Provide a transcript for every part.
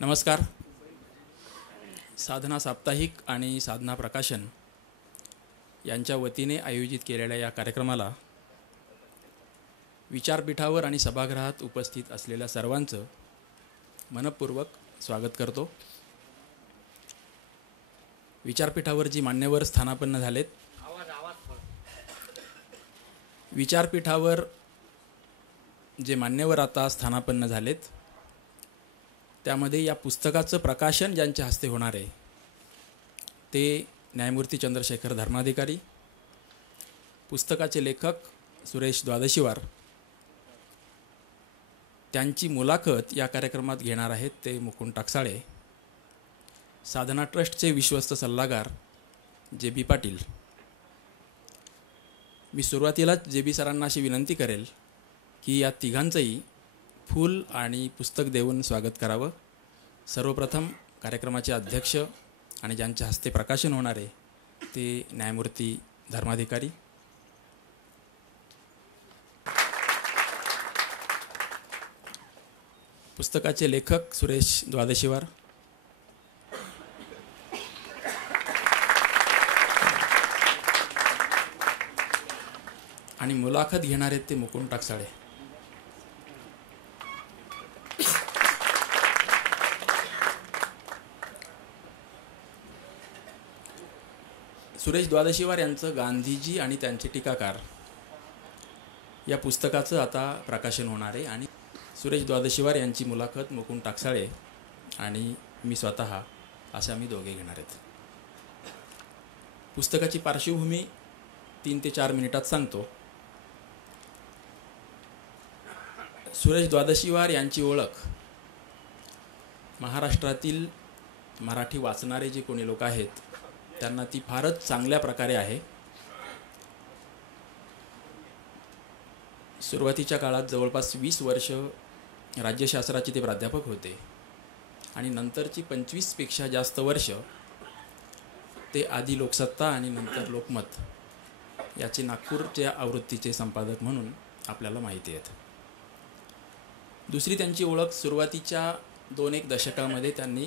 नमस्कार. साधना साप्ताहिक आणि साधना प्रकाशन यांच्या वतीने आयोजित केलेल्या या कार्यक्रमाला विचारपीठावर आणि सभागृहात उपस्थित असलेल्या सर्वांचं मनपूर्वक स्वागत करतो. विचारपीठावर जी मान्यवर स्थानापन्न झालेत, विचारपीठावर जे मान्यवर आता स्थानापन्न झालेत त्यामध्ये या पुस्तकाचं प्रकाशन ज्यांच्या हस्ते होणार आहे ते न्यायमूर्ती चंद्रशेखर धर्माधिकारी, पुस्तकाचे लेखक सुरेश द्वादशीवार. त्यांची मुलाखत या कार्यक्रमात घेणार आहेत ते मुकुंद टाकसाळे. साधना ट्रस्टचे विश्वस्त सल्लागार जे बी पाटील. मी सुरुवातीलाच जे बी सरांना अशी विनंती करेल की या तिघांचंही फूल आणि पुस्तक देऊन स्वागत करावं. सर्वप्रथम कार्यक्रमाचे अध्यक्ष आणि ज्यांच्या हस्ते प्रकाशन होणार आहे ते न्यायमूर्ती धर्माधिकारी. पुस्तकाचे लेखक सुरेश द्वादशीवार. आणि मुलाखत घेणार आहेत ते मुकुंद टाकसाळे. सुरेश द्वादशीवार यांचं गांधीजी आणि त्यांचे टीकाकार या पुस्तकाचं आता प्रकाशन होणार आहे आणि सुरेश द्वादशीवार यांची मुलाखत मुकुंद टाकसाळे आणि मी स्वतः असे आम्ही दोघे घेणार आहेत. पुस्तकाची पार्श्वभूमी 3 ते 4 मिनिटात सांगतो. सुरेश द्वादशीवार यांची ओळख महाराष्ट्रातील मराठी वाचणारे जे कोणी लोक आहेत त्यांना ती फारच चांगल्या प्रकारे आहे. सुरुवातीच्या काळात जवळपास 20 वर्ष राज्यशास्त्राचे ते प्राध्यापक होते आणि नंतरची 25पेक्षा जास्त वर्ष ते आधी लोकसत्ता आणि नंतर लोकमत याचे नागपूरच्या आवृत्तीचे संपादक म्हणून आपल्याला माहिती आहेत. दुसरी त्यांची ओळख सुरुवातीच्या 2-1 दशकामध्ये त्यांनी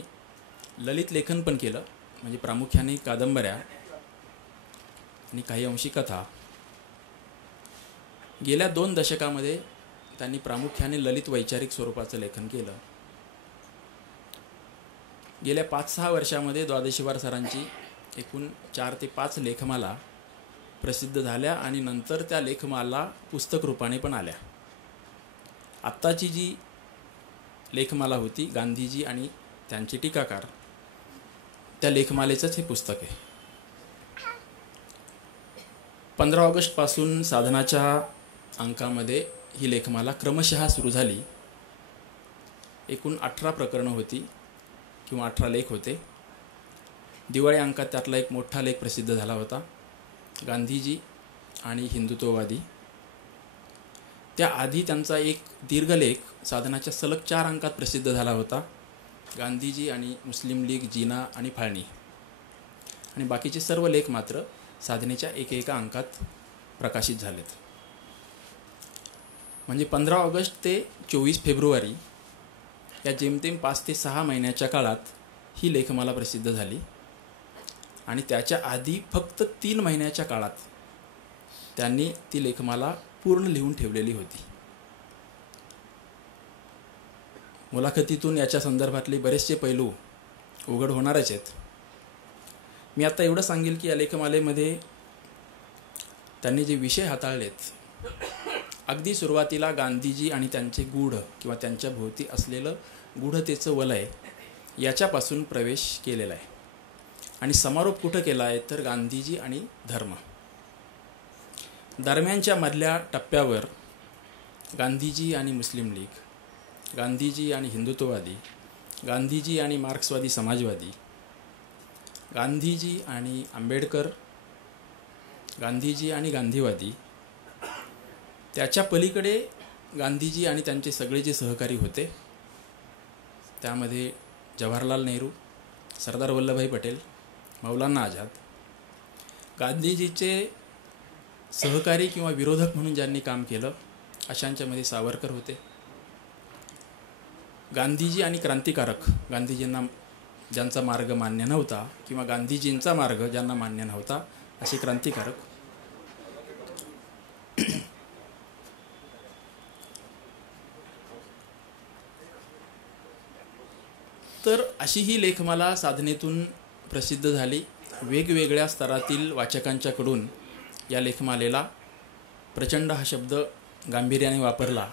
ललित लेखन पण केलं, म्हणजे प्रामुख्याने कादंबऱ्या आणि काही अंशी कथा. गेल्या 2 दशकामध्ये त्यांनी प्रामुख्याने ललित वैचारिक स्वरूपाचं लेखन केलं. गेल्या 5-6 वर्षामध्ये द्वादशीवार सरांची एकूण 4 ते 5 लेखमाला प्रसिद्ध झाल्या आणि नंतर त्या लेखमाला पुस्तक रूपाने पण आल्या. आत्ताची जी लेखमाला होती गांधीजी आणि त्यांचे टीकाकार, त्या लेखमालेचंच हे पुस्तक आहे. 15 ऑगस्टपासून साधनाच्या अंकामध्ये ही लेखमाला क्रमशः सुरू झाली. एकूण 18 प्रकरणं होती किंवा 18 लेख होते. दिवाळी अंकात त्यातला एक मोठा लेख प्रसिद्ध झाला होता, गांधीजी आणि हिंदुत्ववादी. त्याआधी त्यांचा एक दीर्घ लेख साधनाच्या सलग 4 अंकात प्रसिद्ध झाला होता, गांधीजी आणि मुस्लिम लीग, जिना आणि फाळणी. आणि बाकीचे सर्व लेख मात्र साधनेच्या एकेका अंकात प्रकाशित झालेत. म्हणजे 15 ऑगस्ट ते 24 फेब्रुवारी या जेमतेम 5 ते 6 महिन्याच्या काळात ही लेखमाला प्रसिद्ध झाली. आणि त्याच्या आधी फक्त 3 महिन्याच्या काळात त्यांनी ती लेखमाला पूर्ण लिहून ठेवलेली होती. मुलाखतीतून याच्या संदर्भातले बरेचसे पैलू उघड होणारच आहेत. मी आता एवढं सांगेल की या लेखमालेमध्ये त्यांनी जे विषय हाताळलेत, अगदी सुरुवातीला गांधीजी आणि त्यांचे गूढ किंवा त्यांच्या भोवती असलेलं गूढतेचं वलय याच्यापासून प्रवेश केलेला आहे. आणि समारोप कुठं केला आहे तर गांधीजी आणि धर्म. दरम्यानच्या मधल्या टप्प्यावर गांधीजी आणि मुस्लिम लीग, गांधीजी आणि हिंदुत्ववादी, गांधीजी आणि मार्क्सवादी समाजवादी, गांधीजी आणि आंबेडकर, गांधीजी आणि गांधीवादी, त्याच्या पलीकडे गांधीजी आणि त्यांचे सगळे जे सहकारी होते त्यामध्ये जवाहरलाल नेहरू, सरदार वल्लभभाई पटेल, मौलाना आझाद, गांधीजीचे सहकारी किंवा विरोधक म्हणून ज्यांनी काम केलं अशांच्यामध्ये सावरकर होते. गांधीजी आणि क्रांतिकारक, गांधीजींना ज्यांचा मार्ग मान्य नव्हता किंवा गांधीजींचा मार्ग ज्यांना मान्य नव्हता असे क्रांतिकारक. तर अशी ही लेखमाला साधनेतून प्रसिद्ध झाली. वेगवेगळ्या स्तरातील वाचकांच्याकडून या लेखमालेला प्रचंड हा शब्द गांभीर्याने वापरला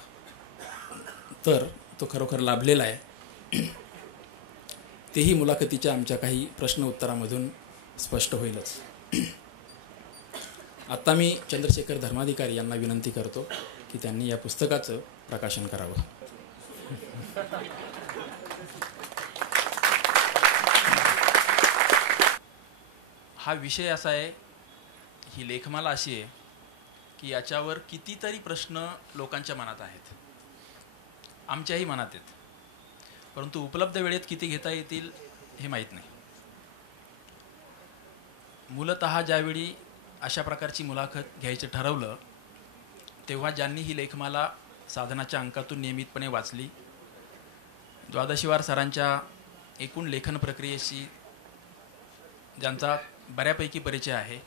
तर तो खरोखर लाभलेला आहे. तेही मुलाखतीच्या आमच्या काही प्रश्न उत्तरामधून स्पष्ट होईलच. आत्ता मी चंद्रशेखर धर्माधिकारी यांना विनंती करतो की त्यांनी या पुस्तकाचं प्रकाशन करावं. हा विषय असा आहे, ही लेखमाला अशी आहे की याच्यावर कितीतरी प्रश्न लोकांच्या मनात आहेत, आमच्याही मनात आहेत, परंतु उपलब्ध वेळेत किती घेता येतील हे माहीत नाही. मूलतः ज्यावेळी अशा प्रकारची मुलाखत घ्यायचं ठरवलं तेव्हा ज्यांनी ही लेखमाला साधनाच्या अंकातून नियमितपणे वाचली, द्वादशीवार सरांच्या एकूण लेखन प्रक्रियेशी ज्यांचा बऱ्यापैकी परिचय आहे,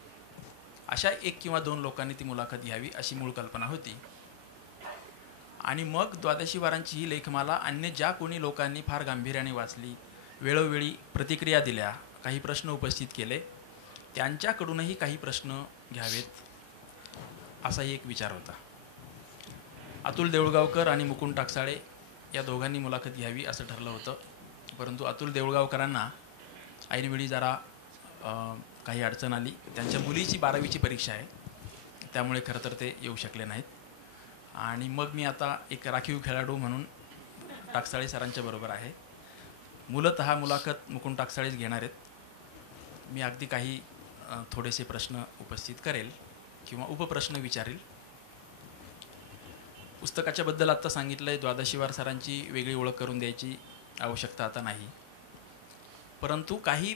अशा 1 किंवा 2 लोकांनी ती मुलाखत घ्यावी अशी मूळ कल्पना होती. आणि मग द्वादशीवारांची ही लेखमाला अन्य ज्या कोणी लोकांनी फार गांभीर्याने वाचली, वेळोवेळी प्रतिक्रिया दिल्या, काही प्रश्न उपस्थित केले, त्यांच्याकडूनही काही प्रश्न घ्यावेत असाही एक विचार होता. अतुल देऊळगावकर आणि मुकुंद टाकसाळे या दोघांनी मुलाखत घ्यावी असं ठरलं होतं, परंतु अतुल देऊळगावकरांना ऐनवेळी जरा काही अडचण आली. त्यांच्या मुलीची 12वीची परीक्षा आहे, त्यामुळे खरं तर ते येऊ शकले नाहीत. आणि मग मी आता एक राखीव खेळाडू म्हणून टाकसाळे सरांच्या बरोबर आहे. मूलतः मुलाखत मुकुंद टाकसाळेच घेणार आहेत. मी अगदी काही थोडेसे प्रश्न उपस्थित करेल किंवा उपप्रश्न विचारेल. पुस्तकाच्याबद्दल आत्ता सांगितलं आहे, द्वादशीवार सरांची वेगळी ओळख करून द्यायची आवश्यकता आता नाही, परंतु काही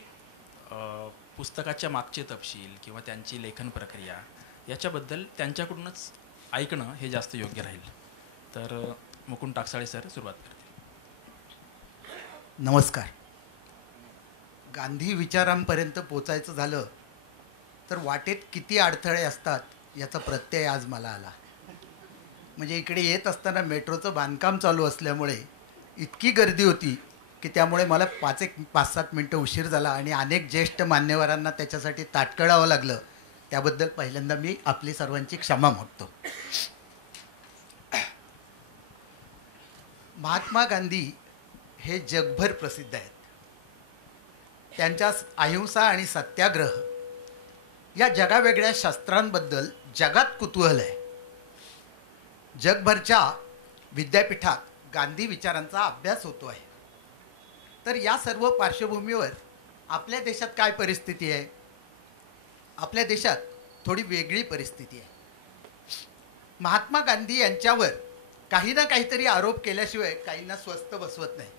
पुस्तकाच्या मागचे तपशील किंवा त्यांची लेखन प्रक्रिया याच्याबद्दल त्यांच्याकडूनच ऐकणं हे जास्त योग्य राहील. तर मुकुंद टाकसाळे सर सुरुवात करतील. नमस्कार. गांधी विचारांपर्यंत पोचायचं झालं तर वाटेत किती अडथळे असतात याचा प्रत्यय आज मला आला. म्हणजे इकडे येत असताना मेट्रोचं बांधकाम चालू असल्यामुळे इतकी गर्दी होती की त्यामुळे मला 5-7 मिनटं उशीर झाला आणि अनेक ज्येष्ठ मान्यवरांना त्याच्यासाठी ताटकळावं लागलं. त्याबद्दल पहिल्यांदा मी आपली सर्वांची क्षमा मागतो. महात्मा गांधी हे जगभर प्रसिद्ध आहेत. त्यांच्या अहिंसा आणि सत्याग्रह या जगावेगळ्या शस्त्रांबद्दल जगात कुतूहल आहे. जगभरच्या विद्यापीठात गांधी विचारांचा अभ्यास होतो आहे. तर या सर्व पार्श्वभूमीवर आपल्या देशात काय परिस्थिती आहे? आपल्या देशात थोडी वेगळी परिस्थिती आहे. महात्मा गांधी यांच्यावर काही ना काहीतरी आरोप केल्याशिवाय काहींना स्वस्थ बसवत नाही.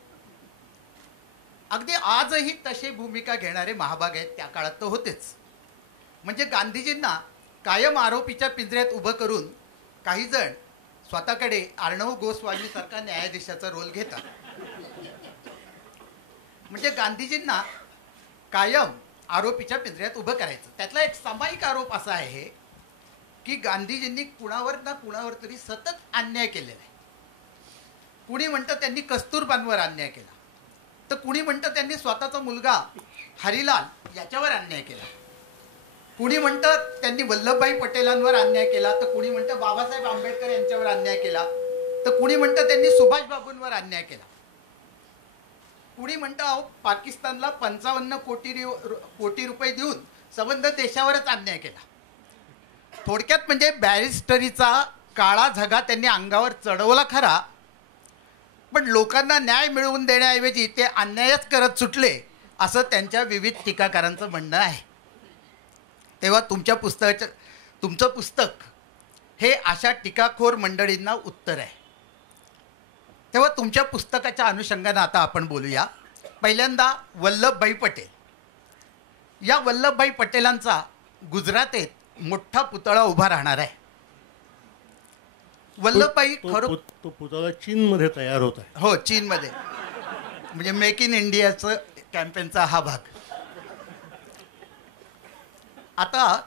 अगदी आजही तशी भूमिका घेणारे महाभाग आहेत, त्या काळात तर होतेच. म्हणजे गांधीजींना कायम आरोपीच्या पिंजऱ्यात उभं करून काही जण स्वतःकडे अर्णव गोस्वामीसारखा न्यायाधीशाचा रोल घेतात. म्हणजे गांधीजींना कायम आरोपीच्या पिंजऱ्यात उभं करायचं. त्यातला एक सामायिक आरोप असा आहे की गांधीजींनी कुणावर ना कुणावर तरी सतत अन्याय केलेला आहे. कुणी म्हणतं त्यांनी कस्तुरबांवर अन्याय केला, तर कुणी म्हणतं त्यांनी स्वतःचा मुलगा हरिलाल याच्यावर अन्याय केला, कुणी म्हणतं त्यांनी वल्लभभाई पटेलांवर अन्याय केला, तर कुणी म्हणतं बाबासाहेब आंबेडकर यांच्यावर अन्याय केला, तर कुणी म्हणतं त्यांनी सुभाषबाबूंवर अन्याय केला, कुणी म्हणतं अहो पाकिस्तानला 55 कोटी रुपये देऊन संबंध देशावरच अन्याय केला. थोडक्यात म्हणजे बॅरिस्टरीचा काळा झगा त्यांनी अंगावर चढवला खरा, पण लोकांना न्याय मिळवून देण्याऐवजी ते अन्यायच करत सुटले असं त्यांच्या विविध टीकाकारांचं म्हणणं आहे. तेव्हा तुमचं पुस्तक हे अशा टीकाखोर मंडळींना उत्तर आहे. तेव्हा तुमच्या पुस्तकाच्या अनुषंगानं आता आपण बोलूया. पहिल्यांदा वल्लभभाई पटेल. या वल्लभभाई पटेलांचा गुजरातेत मोठा पुतळा उभा राहणार आहे. वल्लभभाई तो पुतळा चीनमध्ये तयार होत आहे. हो, चीनमध्ये. म्हणजे मेक इन इंडियाचं कॅम्पेनचा हा भाग. आता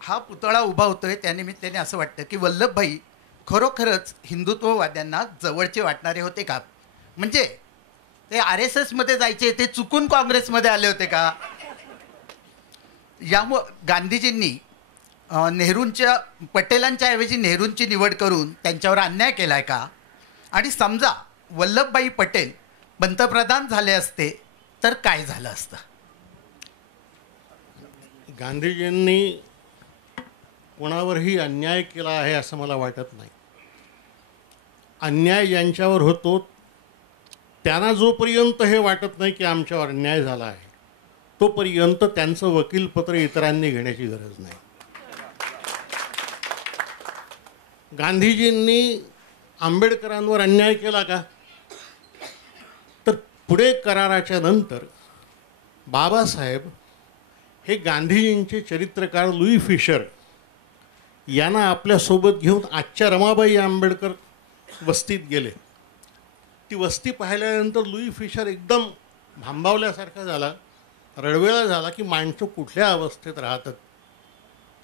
हा पुतळा उभा होतोय त्यानिमित्ताने असं वाटतं की वल्लभभाई खरोखरच हिंदुत्ववाद्यांना जवळचे वाटणारे होते का? म्हणजे ते RSS मध्ये जायचे, ते चुकून काँग्रेसमध्ये आले होते का? यामुळं गांधीजींनी नेहरूंच्या पटेलांच्या ऐवजी नेहरूंची निवड करून त्यांच्यावर अन्याय केला आहे का? आणि समजा वल्लभभाई पटेल पंतप्रधान झाले असते तर काय झालं असतं? गांधीजींनी कोणावरही अन्याय केला आहे असं मला वाटत नाही. अन्याय ज्यांच्यावर होतो त्यांना जोपर्यंत हे वाटत नाही की आमच्यावर अन्याय झाला आहे तोपर्यंत त्यांचं वकीलपत्र इतरांनी घेण्याची गरज नाही. गांधीजींनी आंबेडकरांवर अन्याय केला का? तर पुढे कराराच्या नंतर बाबासाहेब हे गांधीजींचे चरित्रकार लुई फिशर यांना आपल्यासोबत घेऊन आजच्या रमाबाई आंबेडकर वस्तीत गेले. ती वस्ती पाहिल्यानंतर लुई फिशर एकदम भांबावल्यासारखा झाला, रडवेळा झाला की माणसं कुठल्या अवस्थेत राहतात.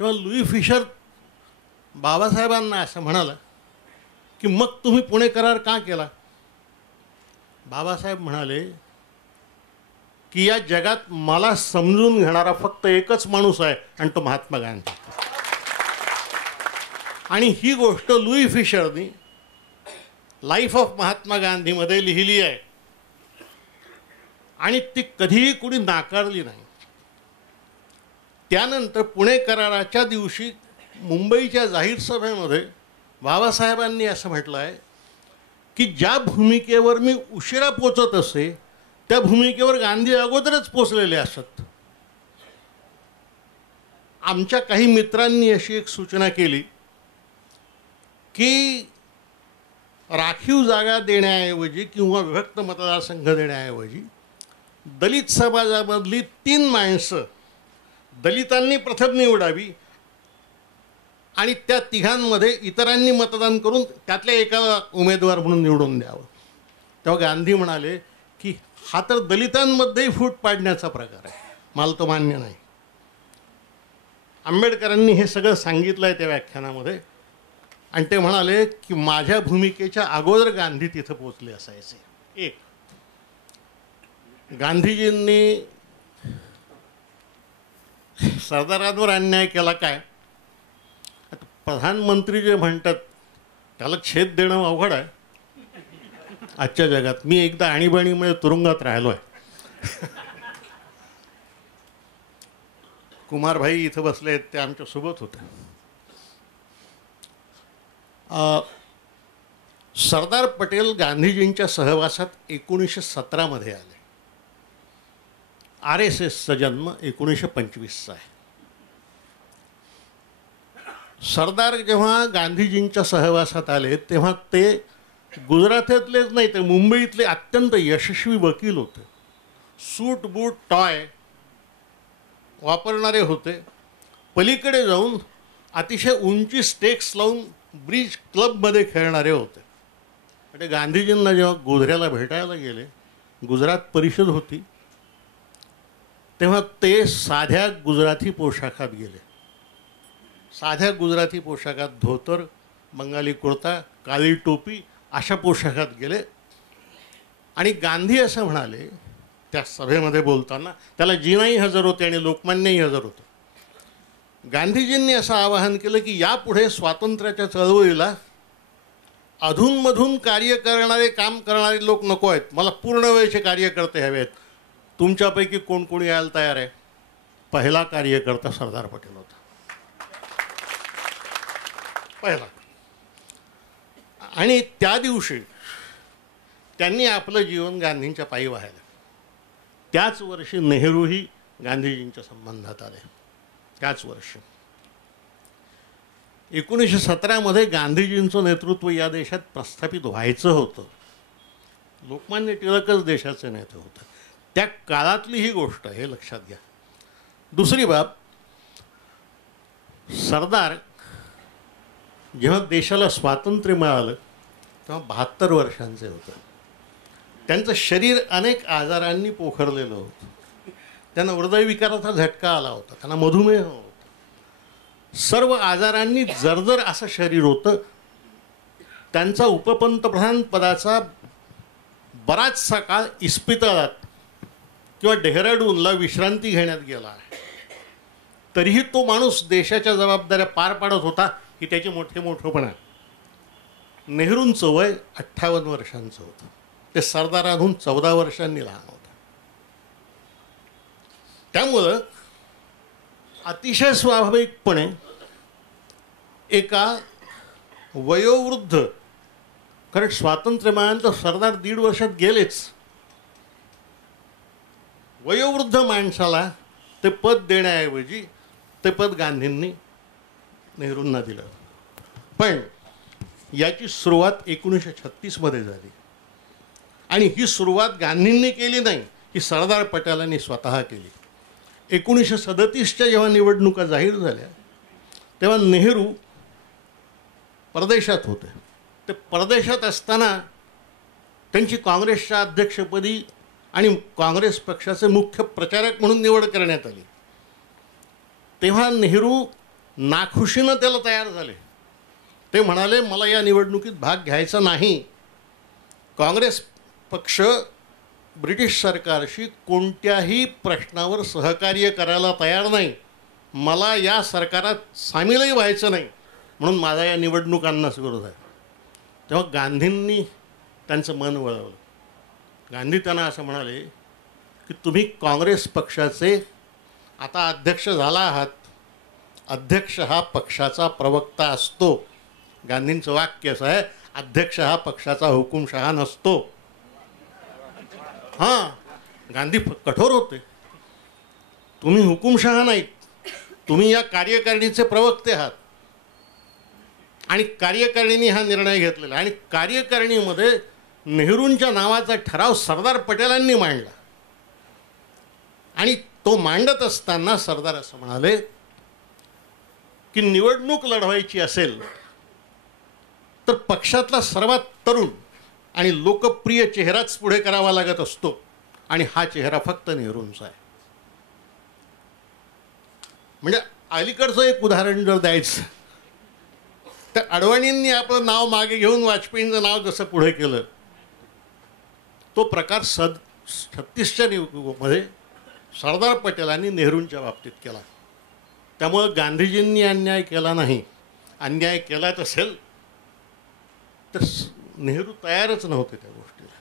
तेव्हा लुई फिशर बाबासाहेबांना असं म्हणाला की मग तुम्ही पुणे करार का केला? बाबासाहेब म्हणाले की या जगात मला समजून घेणारा फक्त एकच माणूस आहे आणि तो महात्मा गांधी. आणि ही गोष्ट लुई फिशरनी लाईफ ऑफ महात्मा गांधीमध्ये लिहिली आहे आणि ती कधीही कुणी नाकारली नाही. त्यानंतर पुणे कराराच्या दिवशी मुंबईच्या जाहीर सभेमध्ये बाबासाहेबांनी असं म्हटलं आहे की ज्या भूमिकेवर मी उशिरा पोचत असे त्या भूमिकेवर गांधी अगोदरच पोचलेले असत. आमच्या काही मित्रांनी अशी एक सूचना केली की राखीव जागा देण्याऐवजी किंवा विभक्त मतदारसंघ देण्याऐवजी दलित समाजामधली 3 माणसं दलितांनी प्रथम निवडावी आणि त्या तिघांमध्ये इतरांनी मतदान करून त्यातल्या एकाला उमेदवार म्हणून निवडून द्यावं. तेव्हा गांधी म्हणाले की हा तर दलितांमध्येही फूट पाडण्याचा प्रकार आहे, मला तो मान्य नाही. आंबेडकरांनी हे सगळं सांगितलं आहे त्या व्याख्यानामध्ये आणि ते म्हणाले की माझ्या भूमिकेच्या अगोदर गांधी तिथं पोचले असायचे. एक, गांधीजींनी सरदारांवर अन्याय केला काय? प्रधानमंत्री जे म्हणतात त्याला छेद देणं अवघड आहे आजच्या जगात. मी एकदा आणीबाणीमुळे तुरुंगात राहिलो आहे. कुमारभाई इथं बसले आहेत, ते आमच्यासोबत होते. सरदार पटेल गांधीजींच्या सहवासात 1917 आले. RSSचा जन्म 1925चा आहे. सरदार जेव्हा गांधीजींच्या सहवासात आले तेव्हा ते गुजरातातलेच नाही, ते मुंबईतले अत्यंत यशस्वी वकील होते. सूट बूट टॉय वापरणारे होते. पलीकडे जाऊन अतिशय उंची स्टेक्स लावून ब्रिज क्लबमध्ये खेळणारे होते. म्हणजे गांधीजींना जेव्हा गोधऱ्याला भेटायला गेले, गुजरात परिषद होती, तेव्हा ते साध्या गुजराती पोशाखात गेले. साध्या गुजराती पोशाखात धोतर, बंगाली कुर्ता, काळी टोपी अशा पोशाखात गेले. आणि गांधी असं म्हणाले त्या सभेमध्ये बोलताना, त्याला जिनाही हजर होते आणि लोकमान्यही हजर होते. गांधीजींनी असं आवाहन केलं की यापुढे स्वातंत्र्याच्या चळवळीला अधूनमधून कार्य करणारे, काम करणारे लोक नको आहेत, मला पूर्ण वेळचे कार्यकर्ते हवे आहेत. तुमच्यापैकी कोण कोणी यायला तयार आहे? पहिला कार्यकर्ता सरदार पटेल होता, पहिला. आणि त्या दिवशी त्यांनी आपलं जीवन गांधींच्या पायी वाहिलं. त्याच वर्षी नेहरूही गांधीजींच्या संबंधात आले. त्याच वर्षी 1917 गांधीजींचं नेतृत्व या देशात प्रस्थापित व्हायचं होतं. लोकमान्य टिळकच देशाचे नेते होते. त्या काळातली ही गोष्ट आहे, हे लक्षात घ्या. दुसरी बाब, सरदार जेव्हा देशाला स्वातंत्र्य मिळालं तेव्हा 72 वर्षांचे होते. त्यांचं शरीर अनेक आजारांनी पोखरलेलं होतं. त्यांना हृदयविकाराचा झटका आला होता, त्यांना मधुमेह होता. सर्व आजारांनी जर्जर असं शरीर होतं. त्यांचा उपपंतप्रधान पदाचा बराचसा काळ इस्पितळात किंवा डेहराडूनला विश्रांती घेण्यात गेला आहे. तरीही तो माणूस देशाच्या जबाबदाऱ्या पार पाडत होता की त्याची मोठेपणा. नेहरूंचं वय 58 वर्षांचं होतं. ते सरदारांहून 14 वर्षांनी लहान होतं. त्यामुळं अतिशय स्वाभाविकपणे एका वयोवृद्ध, कारण स्वातंत्र्य मिळाल्यानंतर सरदार 1.5 वर्षात गेलेच, वयोवृद्ध माणसाला ते पद देण्याऐवजी ते पद गांधींनी नेहरूंना दिलं. पण याची सुरुवात 1936 झाली. आणि ही सुरुवात गांधींनी केली नाही, ही सरदार पटेलांनी स्वतः केली. 1937च्या जेव्हा निवडणुका जाहीर झाल्या तेव्हा नेहरू परदेशात होते. ते परदेशात असताना त्यांची काँग्रेसच्या अध्यक्षपदी आणि काँग्रेस पक्षाचे मुख्य प्रचारक म्हणून निवड करण्यात आली. तेव्हा नेहरू नाखुशीनं त्याला तयार झाले. ते म्हणाले, मला या निवडणुकीत भाग घ्यायचा नाही. काँग्रेस पक्ष ब्रिटिश सरकारशी कोणत्याही प्रश्नावर सहकार्य करायला तयार नाही. मला या सरकारात सामीलही व्हायचं नाही, म्हणून माझा या निवडणुकांनाच विरोध आहे. तेव्हा गांधींनी त्यांचं मन वळवलं. गांधी त्यांना असं म्हणाले की तुम्ही काँग्रेस पक्षाचे आता अध्यक्ष झाला आहात. अध्यक्ष हा पक्षाचा प्रवक्ता असतो. गांधींचं वाक्य असं आहे, अध्यक्ष हा पक्षाचा हुकुमशहा नसतो. हां, गांधी कठोर होते. तुम्ही हुकुमशहा नाहीत, तुम्ही या कार्यकारिणीचे प्रवक्ते आहात. आणि कार्यकारिणीने हा निर्णय घेतलेला. आणि कार्यकारिणीमध्ये नेहरूंच्या नावाचा ठराव सरदार पटेलांनी मांडला. आणि तो मांडत असताना सरदार असं म्हणाले की निवडणूक लढवायची असेल तर पक्षातला सर्वात तरुण आणि लोकप्रिय चेहराच पुढे करावा लागत असतो. आणि हा चेहरा फक्त नेहरूंचा आहे. म्हणजे अलीकडचं एक उदाहरण जर द्यायचं तर अडवाणींनी आपलं नाव मागे घेऊन वाजपेयींचं नाव जसं पुढे केलं, तो प्रकार 36च्या निवडणुकीमध्ये सरदार पटेलांनी नेहरूंच्या बाबतीत केला. त्यामुळं गांधीजींनी अन्याय केला नाही. अन्याय केलाच असेल तर नेहरू तयारच नव्हते त्या गोष्टीला.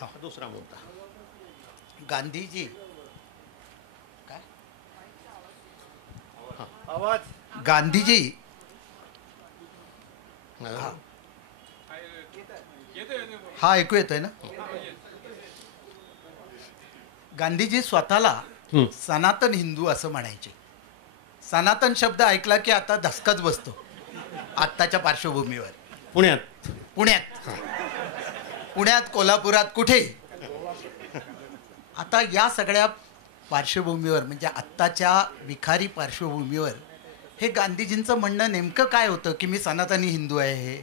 हा दुसरा मुद्दा. गांधीजी काय गांधीजी हा ऐकू येतोय ना. गांधीजी स्वतःला सनातन हिंदू असं म्हणायचे. सनातन शब्द ऐकला की आता धसकाच बसतो आत्ताच्या पार्श्वभूमीवर. पुण्यात कोल्हापुरात कुठेही. आता या सगळ्या पार्श्वभूमीवर म्हणजे आत्ताच्या विखारी पार्श्वभूमीवर हे गांधीजींचं म्हणणं नेमकं काय होतं की मी सनातनी हिंदू आहे.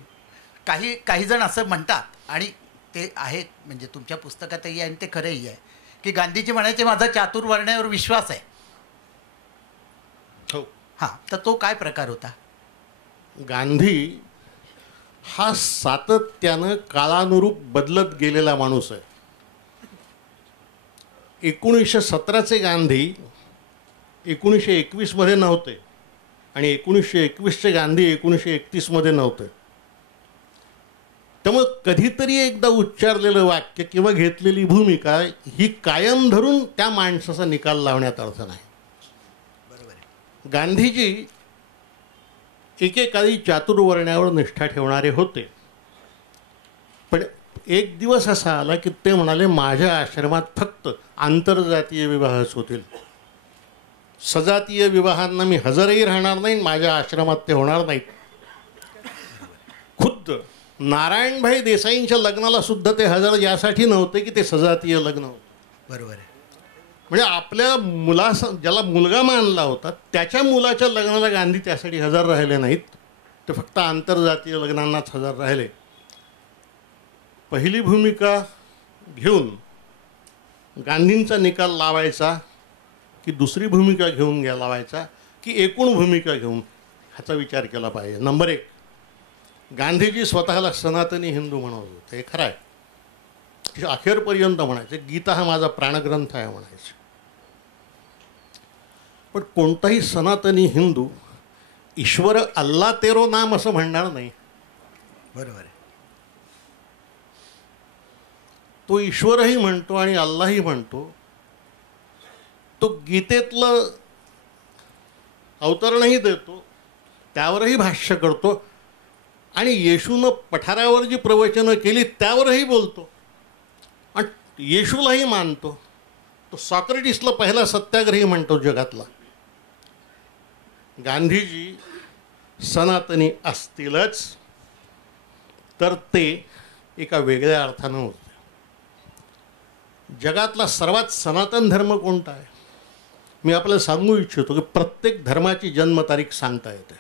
हे काही जण असं म्हणतात आणि ते आहेत, म्हणजे तुमच्या पुस्तकातही आहे आणि ते खरंही आहे की गांधीजी म्हणायचे माझा चातुर्वर्ण्यावर विश्वास आहे. हो. हां, तर तो काय प्रकार होता. गांधी हा सातत्यानं काळानुरूप बदलत गेलेला माणूस आहे. 1917चे गांधी 1921 नव्हते आणि 1921चे गांधी 1931 नव्हते. त्यामुळे कधीतरी एकदा उच्चारलेलं वाक्य किंवा घेतलेली भूमिका ही कायम धरून त्या माणसाचा निकाल लावण्यात अर्थ नाही. बरोबर आहे. गांधीजी एकेकाळी चातुर्वर्ण्यावर निष्ठा ठेवणारे होते. पण एक दिवस असा आला की ते म्हणाले माझ्या आश्रमात फक्त आंतरजातीय विवाहच होतील. सजातीय विवाहांना मी हजरही राहणार नाही, माझ्या आश्रमात ते होणार नाहीत. खुद्द नारायणभाई देसाईंच्या लग्नाला सुद्धा ते हजर यासाठी नव्हते की ते सजातीय लग्न होते. बरोबर आहे. म्हणजे आपल्या ज्याला मुलगा मानला होता त्याच्या मुलाच्या लग्नाला गांधी त्यासाठी हजर राहिले नाहीत, ते फक्त आंतरजातीय लग्नांनाच हजर राहिले. पहिली भूमिका घेऊन गांधींचा निकाल लावायचा की दुसरी भूमिका घेऊन लावायचा की एकूण भूमिका घेऊन, ह्याचा विचार केला पाहिजे. नंबर 1, गांधीजी स्वतःला सनातनी हिंदू म्हणत होते, हे खरं आहे. अखेरपर्यंत म्हणायचे गीता हा माझा प्राणग्रंथ आहे म्हणायचे. पण कोणताही सनातनी हिंदू ईश्वर अल्ला तेरो नाम असं म्हणणार नाही. बरोबर आहे. तो ईश्वरही म्हणतो आणि अल्लाही म्हणतो. तो गीतेतलं अवतरणही देतो, त्यावरही भाष्य करतो आणि येशूनं पठारावर जी प्रवचनं केली त्यावरही बोलतो आणि येशूलाही मानतो. तो सॉक्रेटिसला पहिला सत्याग्रही म्हणतो जगातला. गांधीजी सनातनी असतीलच तर ते एका वेगळ्या अर्थानं होते. जगातला सर्वात सनातन धर्म कोणता आहे? मी आपल्याला सांगू इच्छितो की प्रत्येक धर्माची जन्मतारीख सांगता येते.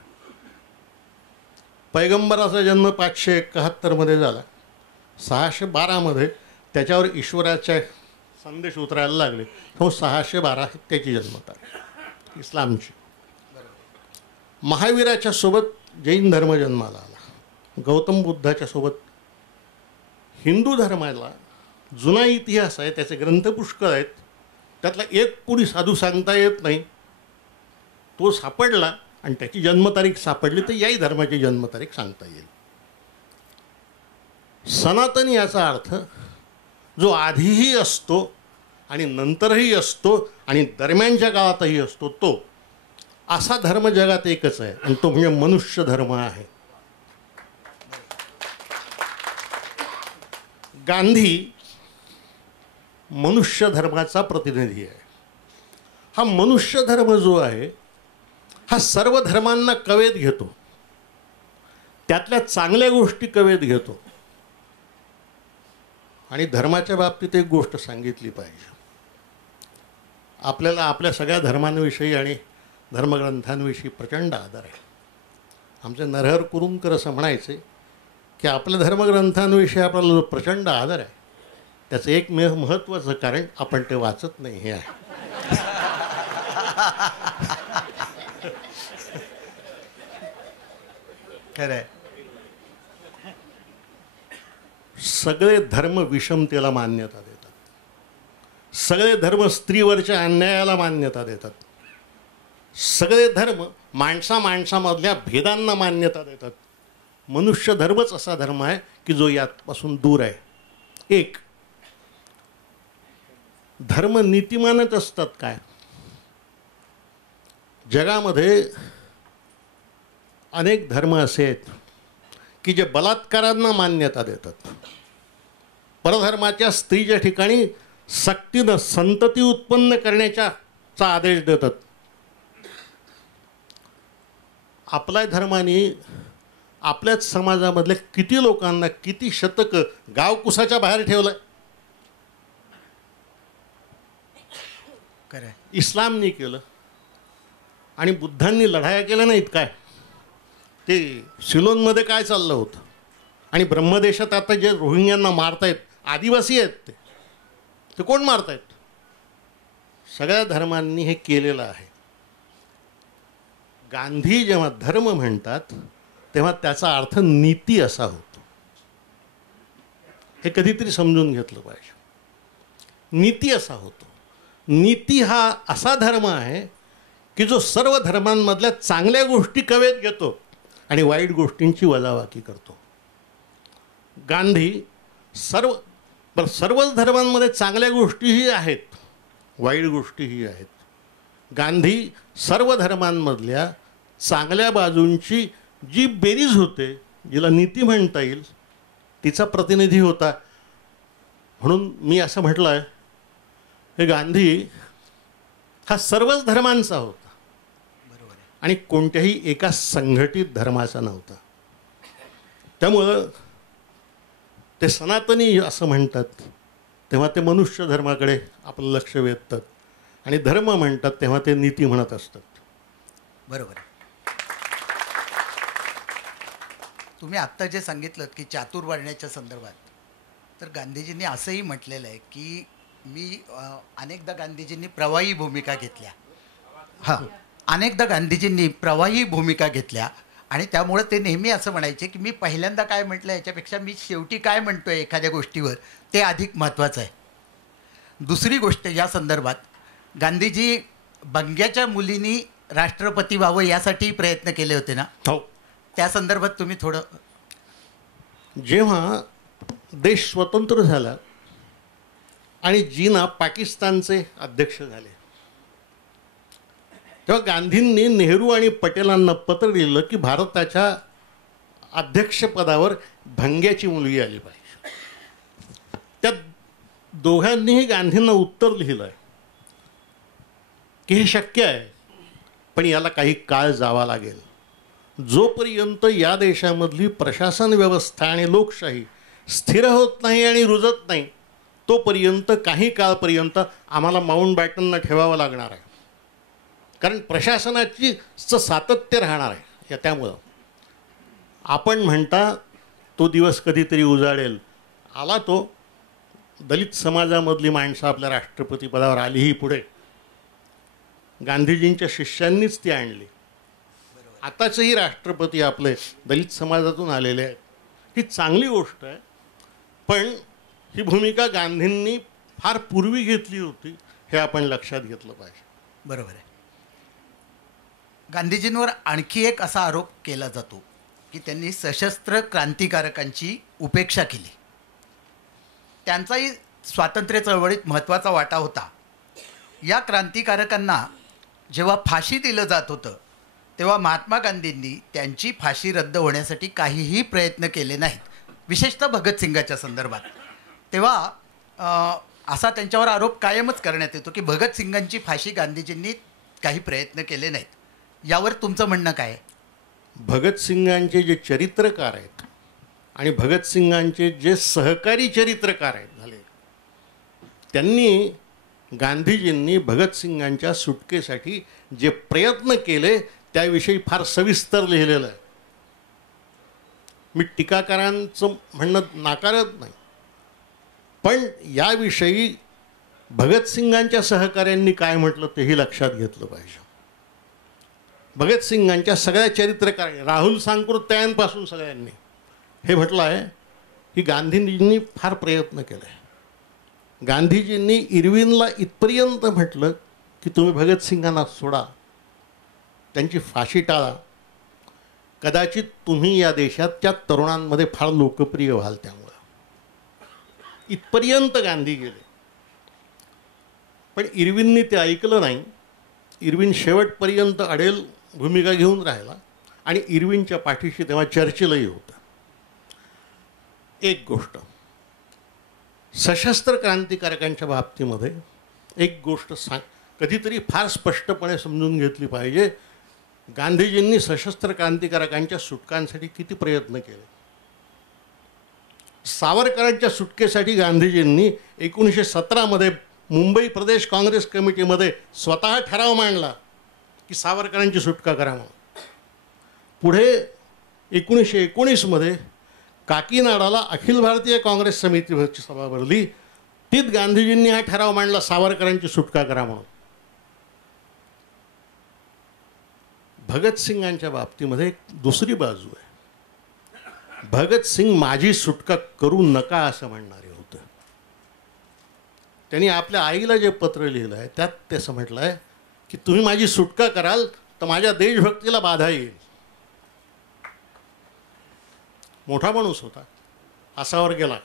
पैगंबराचा जन्म 571 झाला. 612 त्याच्यावर ईश्वराचे संदेश उतरायला लागले. 612 त्याची जन्मतारीख इस्लामची. महावीराच्या सोबत जैन धर्म जन्माला आला. गौतम बुद्धाच्या सोबत हिंदू धर्माला जुना इतिहास आहे, त्याचे ग्रंथ पुष्कळ आहेत. त्यातला एक कोणी साधू सांगता येत नाही, तो सापडला आणि त्याची जन्मतारीख सापडली तर याही धर्माची जन्मतारीख सांगता येईल. सनातन याचा अर्थ जो आधीही असतो आणि नंतरही असतो आणि दरम्यानच्या काळातही असतो, तो असा धर्म जगात एकच आहे आणि तो म्हणजे मनुष्य धर्म आहे. गांधी मनुष्य धर्माचा प्रतिनिधी आहे. हा मनुष्य धर्म जो आहे हा सर्व धर्मांना कवेत घेतो, त्यातल्या चांगल्या गोष्टी कवेत घेतो. आणि धर्माच्या बाबतीत एक गोष्ट सांगितली पाहिजे. आपल्याला आपल्या सगळ्या धर्मांविषयी आणि धर्मग्रंथांविषयी प्रचंड आदर आहे. आमचे नरहर कुरुंकर असं म्हणायचे की आपल्या धर्मग्रंथांविषयी आपल्याला जो प्रचंड आदर आहे त्याचं एक महत्त्वाचं कारण आपण ते वाचत नाही हे आहे. खरं आहे. सगळे धर्म विषमतेला मान्यता देतात. सगळे धर्म स्त्रीवरच्या अन्यायाला मान्यता देतात. सगळे धर्म माणसामधल्या भेदांना मान्यता देतात. मनुष्य धर्मच असा धर्म आहे की जो यापासून दूर आहे. एक, धर्म नीतिमानच असतात काय? जगामध्ये अनेक धर्म असे आहेत की जे बलात्कारांना मान्यता देतात. परधर्माच्या स्त्रीच्या ठिकाणी सक्तीनं संतती उत्पन्न करण्याचा आदेश देतात. आपल्या धर्माने आपल्याच समाजामधल्या किती लोकांना किती शतकं गावकुसाच्या बाहेर ठेवलं. खरं आहे. इस्लामनी केलं आणि बुद्धांनी लढाया केल्या नाहीत काय? ते सिलोनमध्ये काय चाललं होतं आणि ब्रह्मदेशात आता जे रोहिंग्यांना मारतायत आदिवासी आहेत ते कोण मारतायत? सगळ्या धर्मांनी हे केलेलं आहे. गांधी जेव्हा धर्म म्हणतात तेव्हा त्याचा अर्थ नीती असा होतो. हे कधीतरी समजून घेतलं पाहिजे. नीती असा होतो. नीती हा असा धर्म आहे की जो सर्व धर्मांमधल्या चांगल्या गोष्टी कवेत घेतो आणि वाईट गोष्टींची वजाबाकी करतो. गांधी सर्वच धर्मांमध्ये चांगल्या गोष्टीही आहेत, वाईट गोष्टीही आहेत. गांधी सर्व धर्मांमधल्या चांगल्या बाजूंची जी बेरीज होते, जिला नीती म्हणता येईल, तिचा प्रतिनिधी होता. म्हणून मी असं म्हटलं आहे की गांधी हा सर्वच धर्मांचा होता आणि कोणत्याही एका संघटित धर्माचा नव्हता. त्यामुळं ते सनातनी असं म्हणतात तेव्हा ते मनुष्य धर्माकडे आपलं लक्ष वेधतात. आणि धर्म म्हणतात तेव्हा ते नीती म्हणत असतात. बरोबर आहे. तुम्ही आत्ता जे सांगितलं की चातुर्वर्ण्याच्या संदर्भात, तर गांधीजींनी असंही म्हटलेलं आहे की मी अनेकदा गांधीजींनी प्रवाही भूमिका घेतल्या. हां, अनेकदा गांधीजींनी प्रवाही भूमिका घेतल्या आणि त्यामुळे ते नेहमी असं म्हणायचे की मी पहिल्यांदा काय म्हटलं याच्यापेक्षा मी शेवटी काय म्हणतोय एखाद्या गोष्टीवर ते अधिक महत्त्वाचं आहे. दुसरी गोष्ट या संदर्भात, गांधीजी बंग्याच्या मुलींनी राष्ट्रपती व्हावं यासाठी प्रयत्न केले होते ना, हो. त्या संदर्भात तुम्ही थोडं. जेव्हा देश स्वतंत्र झाला आणि जिना पाकिस्तानचे अध्यक्ष झाले, तेव्हा गांधींनी नेहरू आणि पटेलांना पत्र लिहिलं की भारताच्या अध्यक्षपदावर भंग्याची मुलगी आली पाहिजे. त्या दोघांनीही गांधींना उत्तर लिहिलं आहे की हे शक्य आहे, पण याला काही काळ जावा लागेल. जोपर्यंत या देशामधली प्रशासन व्यवस्था आणि लोकशाही स्थिर होत नाही आणि रुजत नाही, तोपर्यंत काही काळपर्यंत आम्हाला माउंटबॅटनला ठेवावं लागणार आहे. कारण प्रशासनाची सातत्य राहणार आहे. त्यामुळं आपण म्हणता तो दिवस कधीतरी उजाडेल, आला तो. दलित समाजामधली माणसं आपल्या राष्ट्रपतीपदावर आलीही पुढे. गांधीजींच्या शिष्यांनीच ती आणली. आताचेही राष्ट्रपती आपले दलित समाजातून आलेले आहेत. ही चांगली गोष्ट आहे, पण ही भूमिका गांधींनी फार पूर्वी घेतली होती हे आपण लक्षात घेतलं पाहिजे. बरोबर आहे. गांधीजींवर आणखी एक असा आरोप केला जातो की त्यांनी सशस्त्र क्रांतिकारकांची उपेक्षा केली. त्यांचाही स्वातंत्र्य चळवळीत महत्त्वाचा वाटा होता. या क्रांतिकारकांना जेव्हा फाशी दिलं जात होतं तेव्हा महात्मा गांधींनी त्यांची फाशी रद्द होण्यासाठी काहीही प्रयत्न केले नाहीत, विशेषतः भगतसिंगाच्या संदर्भात. तेव्हा असा त्यांच्यावर आरोप कायमच करण्यात येतो की भगतसिंगांची फाशी गांधीजींनी काही प्रयत्न केले नाहीत. यावर तुमचं म्हणणं काय आहे? भगतसिंगांचे जे चरित्रकार आहेत आणि भगतसिंगांचे जे सहकारी चरित्रकार आहेत झाले, त्यांनी गांधीजींनी भगतसिंगांच्या सुटकेसाठी जे प्रयत्न केले त्याविषयी फार सविस्तर लिहिलेलं आहे. मी टीकाकारांचं म्हणणं नाकारत नाही, पण याविषयी भगतसिंगांच्या सहकाऱ्यांनी काय म्हटलं तेही लक्षात घेतलं पाहिजे. भगतसिंगांच्या सगळ्या चरित्रकार, राहुल सांकृत्यायांपासून सगळ्यांनी हे म्हटलं आहे की गांधीजींनी फार प्रयत्न केले. गांधीजींनी इरविनला इथपर्यंत म्हटलं की तुम्ही भगतसिंगांना सोडा, त्यांची फाशी टाळा, कदाचित तुम्ही या देशात त्या तरुणांमध्ये फार लोकप्रिय व्हाल. त्यामुळं इथपर्यंत गांधी गेले, पण इरविननी ते ऐकलं नाही. इरविन शेवटपर्यंत अडेल भूमिका घेऊन राहिला आणि इरविनच्या पाठीशी तेव्हा चर्चिलही होता. एक गोष्ट सशस्त्र क्रांतिकारकांच्या बाबतीमध्ये एक गोष्ट कधीतरी फार स्पष्टपणे समजून घेतली पाहिजे. गांधीजींनी सशस्त्र क्रांतिकारकांच्या सुटकांसाठी किती प्रयत्न केले. सावरकरांच्या सुटकेसाठी गांधीजींनी 1917 मुंबई प्रदेश काँग्रेस कमिटीमध्ये स्वतः ठराव मांडला की सावरकरांची सुटका करा म्हणून. पुढे 1919 काकीनाडाला अखिल भारतीय काँग्रेस समितीची सभा भरली, तीत गांधीजींनी हा ठराव मांडला सावरकरांची सुटका करा म्हणून. भगतसिंगांच्या बाबतीमध्ये एक दुसरी बाजू आहे. भगतसिंग माझी सुटका करू नका असं म्हणणारे होते. त्यांनी आपल्या आईला जे पत्र लिहिलं आहे त्यात ते असं म्हटलं आहे की तुम्ही माझी सुटका कराल तर माझ्या देशभक्तीला बाधा येईल. मोठा माणूस होता, फासावर गेला.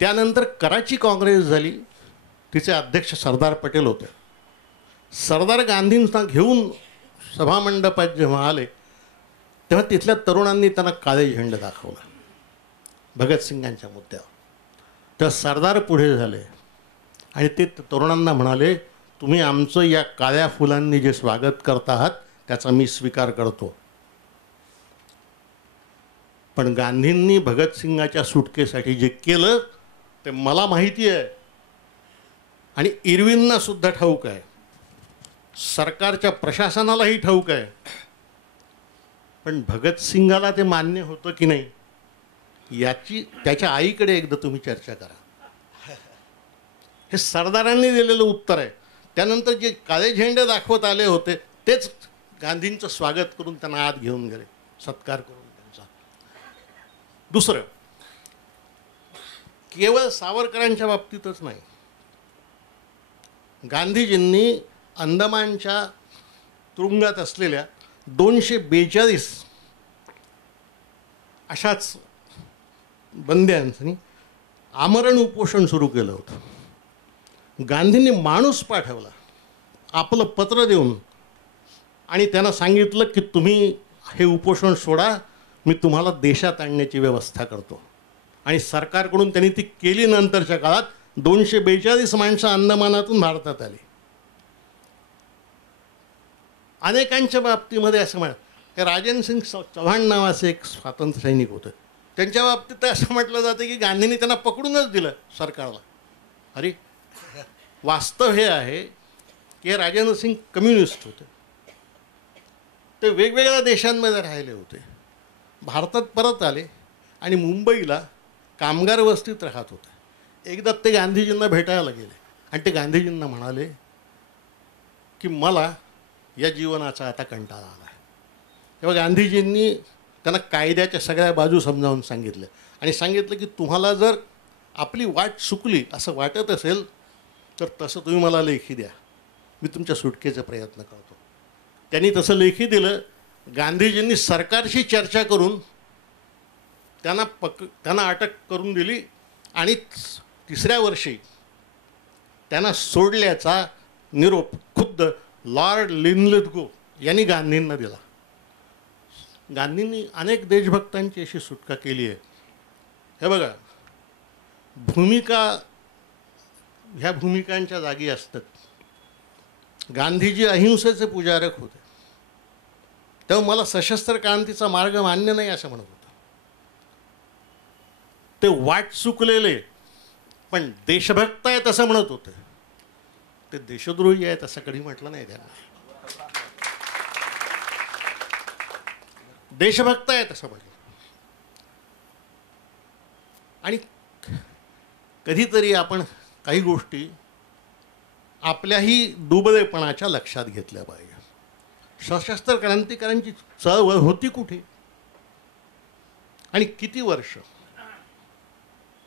त्यानंतर कराची काँग्रेस झाली, तिचे अध्यक्ष सरदार पटेल होते. सरदार गांधींना घेऊन सभामंडपात जेव्हा आले तेव्हा तिथल्या तरुणांनी त्यांना काळे झेंडे दाखवला भगतसिंगांच्या मुद्द्यावर. तेव्हा सरदार पुढे झाले आणि ते तरुणांना म्हणाले, तुम्ही आमचं या काळ्या फुलांनी जे स्वागत करत आहात त्याचा मी स्वीकार करतो. पण गांधींनी भगतसिंगाच्या सुटकेसाठी जे केलं ते मला माहिती आहे. आणि इरविनना सुद्धा ठाऊक आहे, सरकारच्या प्रशासनालाही ठाऊक आहे, पण भगतसिंगाला ते मान्य होतं की नाही याची त्याच्या आईकडे एकदा तुम्ही चर्चा करा. हे सरदारांनी दिलेलं उत्तर आहे. त्यानंतर जे काळे झेंडे दाखवत आले होते तेच गांधींचं स्वागत करून त्यांना आत घेऊन गेले, सत्कार करून त्यांचा. दुसरं, केवळ सावरकरांच्या बाबतीतच नाही, गांधीजींनी अंदमानच्या तुरुंगात असलेल्या 242 अशाच बंद्यांनी आमरण उपोषण सुरू केलं होतं. गांधींनी माणूस पाठवला आपलं पत्र देऊन आणि त्यांना सांगितलं की तुम्ही हे उपोषण सोडा, मी तुम्हाला देशात आणण्याची व्यवस्था करतो. आणि सरकारकडून त्यांनी ती केली. नंतरच्या काळात 242 माणसं अंदमानातून भारतात आली. अनेकांच्या बाबतीमध्ये असं म्हणा, हे राजेंद्र सिंग चव्हाण नावाचे एक स्वातंत्र्य सैनिक होते, त्यांच्या बाबतीत असं म्हटलं जातं की गांधींनी त्यांना पकडूनच दिलं सरकारला. अरे वास्तव हे आहे की हे राजेंद्र सिंग कम्युनिस्ट होते, ते वेगवेगळ्या देशांमध्ये राहिले होते, भारतात परत आले आणि मुंबईला कामगार वस्तीत राहत होते. एकदा ते गांधीजींना भेटायला गेले आणि ते गांधीजींना म्हणाले की मला या जीवनाचा आता कंटाळा आला आहे. तेव्हा गांधीजींनी त्यांना कायद्याच्या सगळ्या बाजू समजावून सांगितल्या आणि सांगितलं की तुम्हाला जर आपली वाट चुकली असं वाटत असेल तर तसं तुम्ही मला लेखी द्या, मी तुमच्या सुटकेचा प्रयत्न करतो. त्यांनी तसं लेखी दिलं. गांधीजींनी सरकारशी चर्चा करून त्यांना अटक करून दिली आणि 3ऱ्या वर्षी त्यांना सोडल्याचा निरोप खुद्द लॉर्ड लिनलिथगो यांनी गांधींना दिला. गांधींनी अनेक देशभक्तांची अशी सुटका केली आहे. हे बघा, भूमिका ह्या भूमिकांच्या जागी असतात. गांधीजी अहिंसेचे पुजारक होते, तेव्हा मला सशस्त्र क्रांतीचा मार्ग मान्य नाही असं म्हणत होतं. ते वाट चुकलेले पण देशभक्त आहेत असं म्हणत होते. ते देशद्रोही आहेत असं कधी म्हटलं नाही त्यांना. देशभक्त आहेत असं म्हटलं. आणि कधीतरी आपण काही गोष्टी आपल्याही दुबळेपणाच्या लक्षात घेतल्या पाहिजे. सशस्त्र क्रांतिकारांची चळवळ होती कुठे आणि किती वर्ष?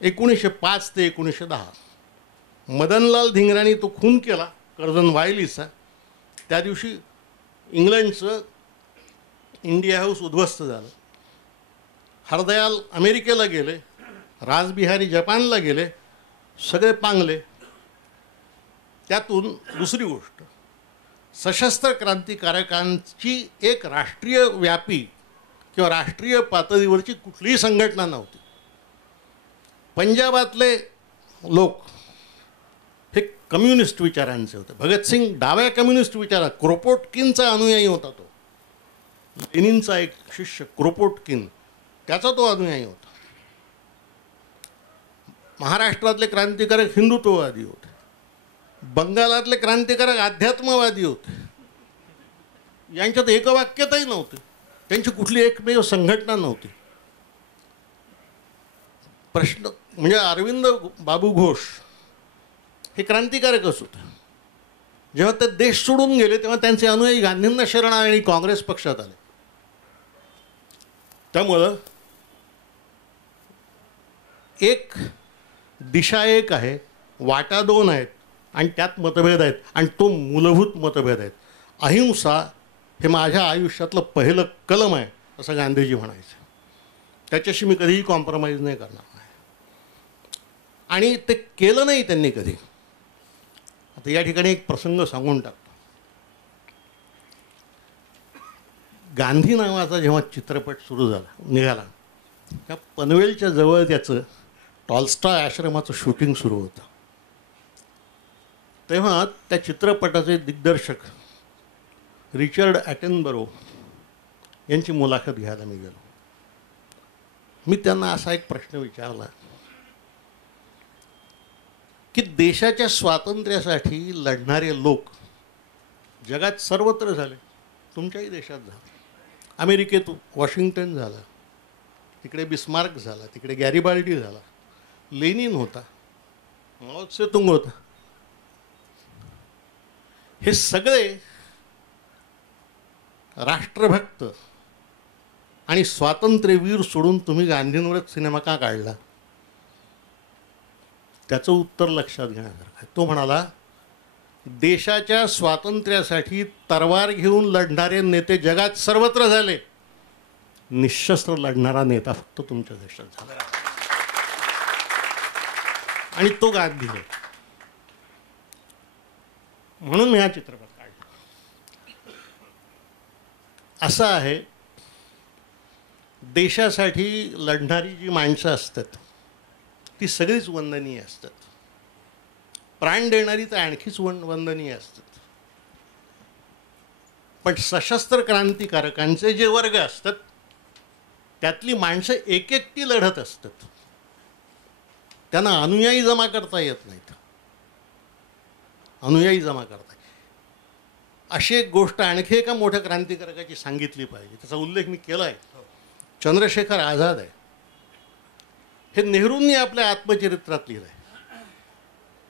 1905 ते 1910. मदनलाल धिंगरांनी तो खून केला कर्झन वायलीचा. त्या दिवशी इंग्लंडचं इंडिया हाऊस उद्ध्वस्त झालं. हरदयाल अमेरिकेला गेले, रासबिहारी जपानला गेले, सगळे पांगले. त्यातून दुसरी गोष्ट, सशस्त्र क्रांतिकारकांची एक राष्ट्रीय व्यापी किंवा राष्ट्रीय पातळीवरची कुठलीही संघटना नव्हती. पंजाबातले लोक हे कम्युनिस्ट विचारांचे होते. भगतसिंग डाव्या कम्युनिस्ट विचारा, क्रोपोटकिनचा अनुयायी होता. तो लेनिनचा एक शिष्य क्रोपोटकिन, त्याचा तो अनुयायी होता. महाराष्ट्रातले क्रांतिकारक हिंदुत्ववादी होते. बंगालातले क्रांतिकारक अध्यात्मवादी होते. यांच्यात एकवाक्यताही नव्हती. त्यांची कुठली एकमेव संघटना नव्हती. प्रश्न म्हणजे अरविंद बाबू घोष हे क्रांतिकारकच होते. जेव्हा ते देश सोडून गेले तेव्हा त्यांचे अनुयायी गांधींना शरण आले आणि काँग्रेस पक्षात आले. त्यामुळं एक दिशा एक आहे, वाटा दोन आहेत आणि त्यात मतभेद आहेत आणि तो मूलभूत मतभेद आहेत. अहिंसा हे माझ्या आयुष्यातलं पहिलं कलम आहे असं गांधीजी म्हणायचे. त्याच्याशी मी कधीही कॉम्प्रोमाइज नाही करणार नाही. आणि ते केलं नाही त्यांनी कधी. आता या ठिकाणी एक प्रसंग सांगून टाकतो. गांधी नावाचा जेव्हा चित्रपट सुरू झाला निघाला, त्या पनवेलच्या जवळ त्याचं टॉल्स्टॉय आश्रमाचं शूटिंग सुरू होतं. तेव्हा त्या चित्रपटाचे दिग्दर्शक रिचर्ड ॲटनबरो यांची मुलाखत घ्यायला मी गेलो. मी त्यांना असा एक प्रश्न विचारला की देशाच्या स्वातंत्र्यासाठी लढणारे लोक जगात सर्वत्र झाले. तुमच्याही देशात झालं. अमेरिकेत वॉशिंग्टन झालं, तिकडे बिस्मार्क झाला, तिकडे गॅरिबाल्डी झाला, लेनिन होता, माओ त्से-तुंग होता. हे सगळे राष्ट्रभक्त आणि स्वातंत्र्यवीर सोडून तुम्ही गांधींवरच सिनेमा का काढला? त्याचं उत्तर लक्षात घेण्यासारखं आहे. तो म्हणाला, देशाच्या स्वातंत्र्यासाठी तलवार घेऊन लढणारे नेते जगात सर्वत्र झाले, निशस्त्र लढणारा नेता फक्त तुमच्या देशात झाला. आणि तो गांधी आहे. म्हणून मी हा चित्रपट काढला. असं आहे, देशासाठी लढणारी जी माणसं असतात ती सगळीच वंदनीय असतात. प्राण देणारी तर आणखीच वंदनीय असतात. पण सशस्त्र क्रांतिकारकांचे जे वर्ग असतात त्यातली माणसं एक एकटी लढत असतात. त्यांना अनुयायी जमा करता येत नाहीत. अनुयायी जमा करता अशी एक गोष्ट आणखी एका मोठ्या क्रांतिकारकाची सांगितली पाहिजे. त्याचा उल्लेख मी केला आहे. चंद्रशेखर आझाद आहे. हे नेहरूंनी आपल्या आत्मचरित्रात लिहिलं आहे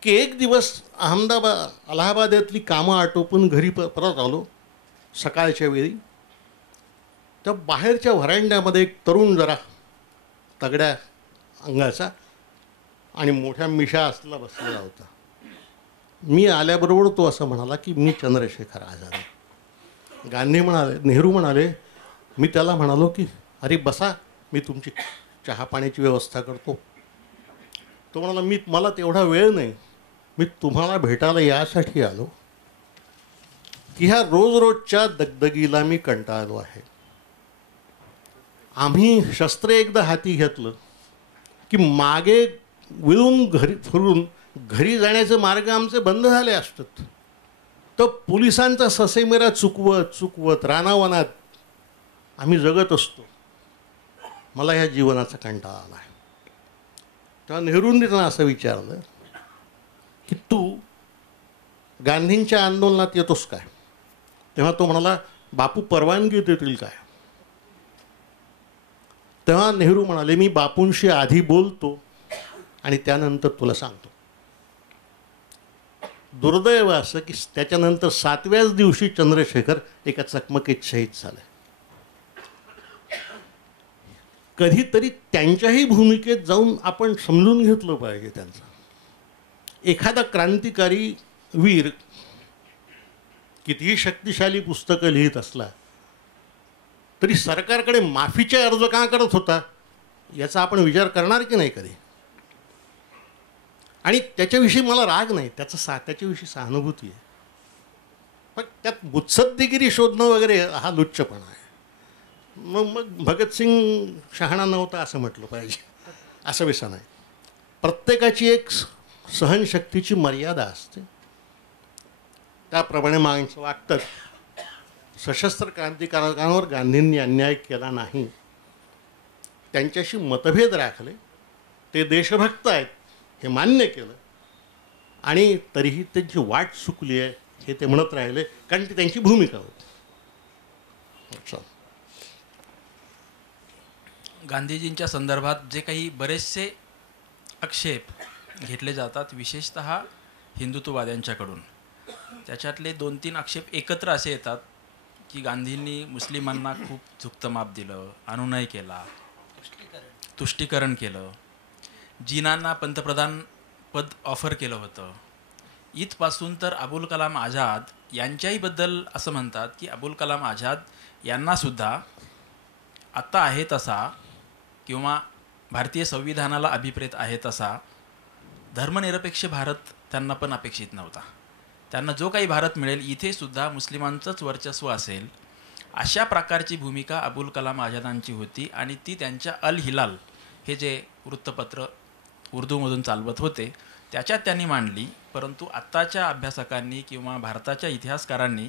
की एक दिवस अलाहाबाद यातली कामं आटोपून घरी परत आलो सकाळच्या वेळी. त्या बाहेरच्या व्हरांड्यामध्ये एक तरुण जरा तगड्या अंगाचा आणि मोठ्या मिशा असलेला बसलेला होता. मी आल्याबरोबर तो असं म्हणाला की मी चंद्रशेखर आझाद आहे. गांधी म्हणाले, नेहरू म्हणाले, मी त्याला म्हणालो की अरे बसा, मी तुमची चहा पाण्याची व्यवस्था करतो. तो म्हणाला, मला तेवढा वेळ नाही, मी तुम्हाला भेटायला यासाठी आलो की ह्या रोज रोजच्या दगदगीला मी कंटाळलो आहे. आम्ही शस्त्र एकदा हाती घेतलं की मागे विळून फिरून घरी जाण्याचे मार्ग आमचे बंद झाले असतात. तर पोलिसांचा ससेमेरा चुकवत रानावनात आम्ही जगत असतो. मला ह्या जीवनाचा कंटाळा आला आहे. तेव्हा नेहरूंनी त्यांना असं विचारलं की तू गांधींच्या आंदोलनात येतोस काय? तेव्हा तो म्हणाला, बापू परवानगी देतील काय? तेव्हा नेहरू म्हणाले, मी बापूंशी आधी बोलतो आणि त्यानंतर तुला सांगतो. दुर्दैव असं की त्याच्यानंतर 7व्याच दिवशी चंद्रशेखर एका चकमकीत शहीद झाले. कधीतरी त्यांच्याही भूमिकेत जाऊन आपण समजून घेतलं पाहिजे त्यांचं. एखादा क्रांतिकारी वीर कितीही शक्तिशाली पुस्तकं लिहित असला तरी सरकारकडे माफीचे अर्ज का करत होता याचा आपण विचार करणार की नाही कधी? आणि त्याच्याविषयी मला राग नाही, त्याच्याविषयी सहानुभूती आहे. पण त्यात मुत्सद्देगिरी शोधणं वगैरे हा लुच्चपणा आहे. मग भगतसिंग शहाणा नव्हता असं म्हटलं पाहिजे, असं विषय नाही. प्रत्येकाची एक सहनशक्तीची मर्यादा असते, त्याप्रमाणे माणसं वागतात. सशस्त्र क्रांतिकारकांवर गांधींनी अन्याय केला नाही, त्यांच्याशी मतभेद राखले, ते देशभक्त आहेत हे मान्य केलं आणि तरीही त्यांची वाट चुकली आहे हे ते म्हणत राहिले, कारण ती त्यांची भूमिका होती. अच्छा, गांधीजींच्या संदर्भात जे काही बरेचसे आक्षेप घेतले जातात, विशेषतः हिंदुत्ववाद्यांच्याकडून, त्याच्यातले 2-3 आक्षेप एकत्र असे येतात की गांधींनी मुस्लिमांना खूप झुकतं माप दिलं, अनुनय केला, तुष्टीकरण केलं, जिनांना पंतप्रधान पद ऑफर केलं होतं. इथपासून तर अबुल कलाम आझाद यांच्याहीबद्दल असं म्हणतात की अबुल कलाम आझाद यांनासुद्धा आत्ता आहे तसा किंवा भारतीय संविधानाला अभिप्रेत आहे तसा धर्मनिरपेक्ष भारत त्यांना पण अपेक्षित नव्हता. त्यांना जो काही भारत मिळेल इथे सुद्धा मुस्लिमांचंच वर्चस्व असेल अशा प्रकारची भूमिका अबुल कलाम आझादांची होती. आणि ती त्यांच्या अल हिलाल हे जे वृत्तपत्र उर्दूमधून चालवत होते त्याच्यात त्यांनी मांडली. परंतु आत्ताच्या अभ्यासकांनी किंवा भारताच्या इतिहासकारांनी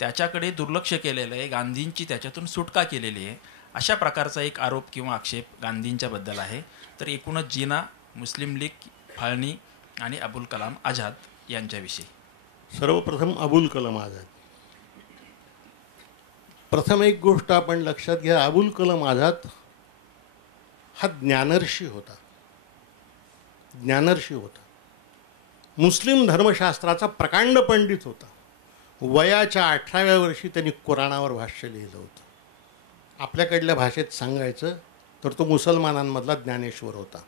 त्याच्याकडे दुर्लक्ष केलेलं आहे, गांधींची त्याच्यातून सुटका केलेली आहे, अशा प्रकारचा एक आरोप किंवा आक्षेप गांधींच्याबद्दल आहे. तर एकूणच जिना, मुस्लिम लीग, फाळणी आणि अबुल कलाम आझाद यांच्याविषयी. सर्वप्रथम अबुल कलाम आझाद. प्रथम एक गोष्ट आपण लक्षात घ्या, अबुल कलाम आझाद हा ज्ञानर्षी होता. ज्ञानर्षी होता. मुस्लिम धर्मशास्त्राचा प्रकांड पंडित होता. वयाच्या 18व्या वर्षी त्यांनी कुराणावर भाष्य लिहिलं होतं. आपल्याकडल्या भाषेत सांगायचं तर तो मुसलमानांमधला ज्ञानेश्वर होता.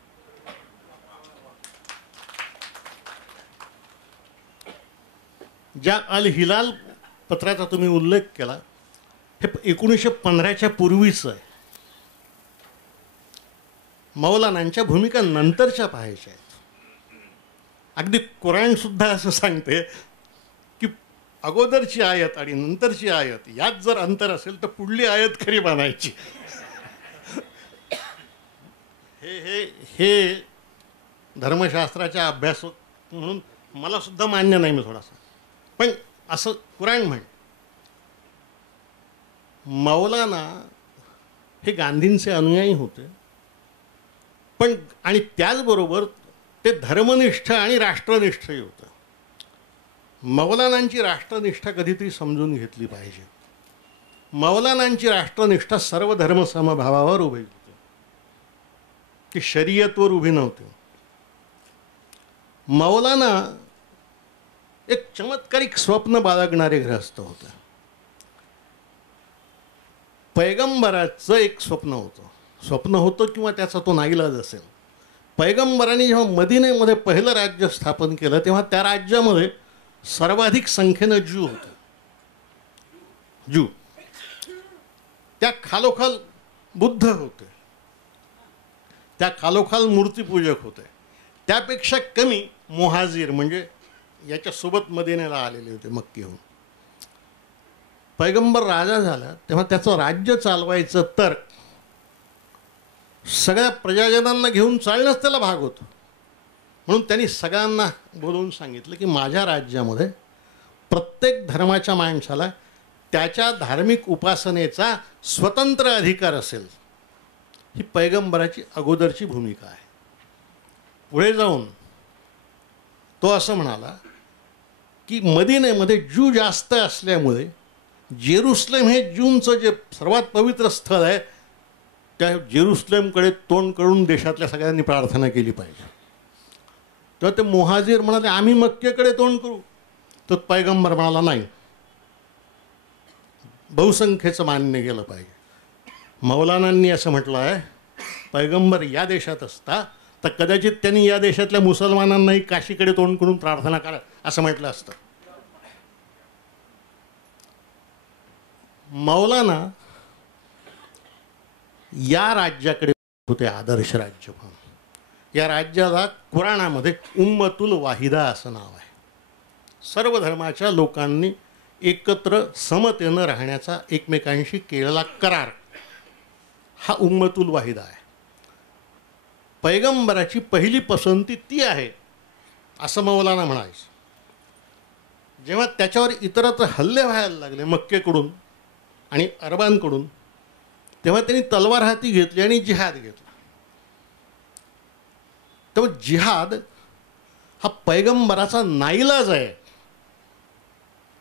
ज्या अल हिलाल पत्राचा तुम्ही उल्लेख केला, हे 1915च्या पूर्वीचं आहे. मौलानांच्या भूमिका नंतरच्या पाहायच्या आहेत. अगदी कुराणसुद्धा असं सांगते की अगोदरची आयत आणि नंतरची आयत यात जर अंतर असेल तर पुढली आयत खरी मानायची. हे हे हे धर्मशास्त्राच्या अभ्यास म्हणून मला सुद्धा मान्य नाही. मी थोडासा पण असं कुराण म्हण. मौलाना हे गांधींचे अनुयायी होते, पण आणि त्याचबरोबर ते धर्मनिष्ठ आणि राष्ट्रनिष्ठही होतं. मौलानांची राष्ट्रनिष्ठा कधीतरी समजून घेतली पाहिजे. मौलानांची राष्ट्रनिष्ठा सर्व धर्मसमभावावर उभी होती, ती शरीयतवर उभी नव्हती. मौलाना एक चमत्कारिक स्वप्न बाळगणारे ग्रहस्थ होते. पैगंबराचं एक स्वप्न होतं किंवा त्याचा तो नाईलाज असेल. पैगंबरांनी जेव्हा मदिनेमध्ये पहिलं राज्य स्थापन केलं तेव्हा त्या राज्यामध्ये सर्वाधिक संख्येनं ज्यू होते. ज्यू त्या खालोखाल बुद्ध होते, त्या खालोखाल मूर्तीपूजक होते. त्यापेक्षा कमी मुहाजीर म्हणजे याच्यासोबत मदिनेला आलेले होते मक्कीहून. पैगंबर राजा झाला तेव्हा त्याचं राज्य चालवायचं तर सगळ्या प्रजाजनांना घेऊन चालणंच त्याला भाग होतं. म्हणून त्यांनी सगळ्यांना बोलवून सांगितलं की माझ्या राज्यामध्ये प्रत्येक धर्माच्या माणसाला त्याच्या धार्मिक उपासनेचा स्वतंत्र अधिकार असेल. ही पैगंबराची अगोदरची भूमिका आहे. पुढे जाऊन तो असं म्हणाला की मदिनेमध्ये ज्यू जास्त असल्यामुळे जेरुसलेम हे ज्यूंचं जे सर्वात पवित्र स्थळ आहे त्या जेरुसलेमकडे तोंड करून देशातल्या सगळ्यांनी प्रार्थना केली पाहिजे. तेव्हा ते मुहाजीर म्हणाले आम्ही मक्केकडे तोंड करू. तर पैगंबर म्हणाला नाही, बहुसंख्येचं मान्य केलं पाहिजे. मौलानांनी असं म्हटलं आहे, पैगंबर या देशात असता तर कदाचित त्यांनी या देशातल्या मुसलमानांनाही काशीकडे तोंड करून प्रार्थना करा असं म्हटलं असतं. मौलाना या राज्याकडे होते आदर्श राज्य म्हणून. या राज्याला कुराणामध्ये उम्मतुल वाहिदा असं नाव आहे. सर्व धर्माच्या लोकांनी एकत्र समतेनं राहण्याचा एकमेकांशी केलेला करार हा उम्मतुल वाहिदा आहे. पैगंबराची पहिली पसंती ती आहे असं मौलाना म्हणायचं. जेव्हा त्याच्यावर इतरत्र हल्ले व्हायला लागले मक्केकडून आणि अरबांकडून तेव्हा त्यांनी तलवार हाती घेतली आणि जिहाद घेतला. तेव्हा जिहाद हा पैगंबराचा नाईलाज आहे,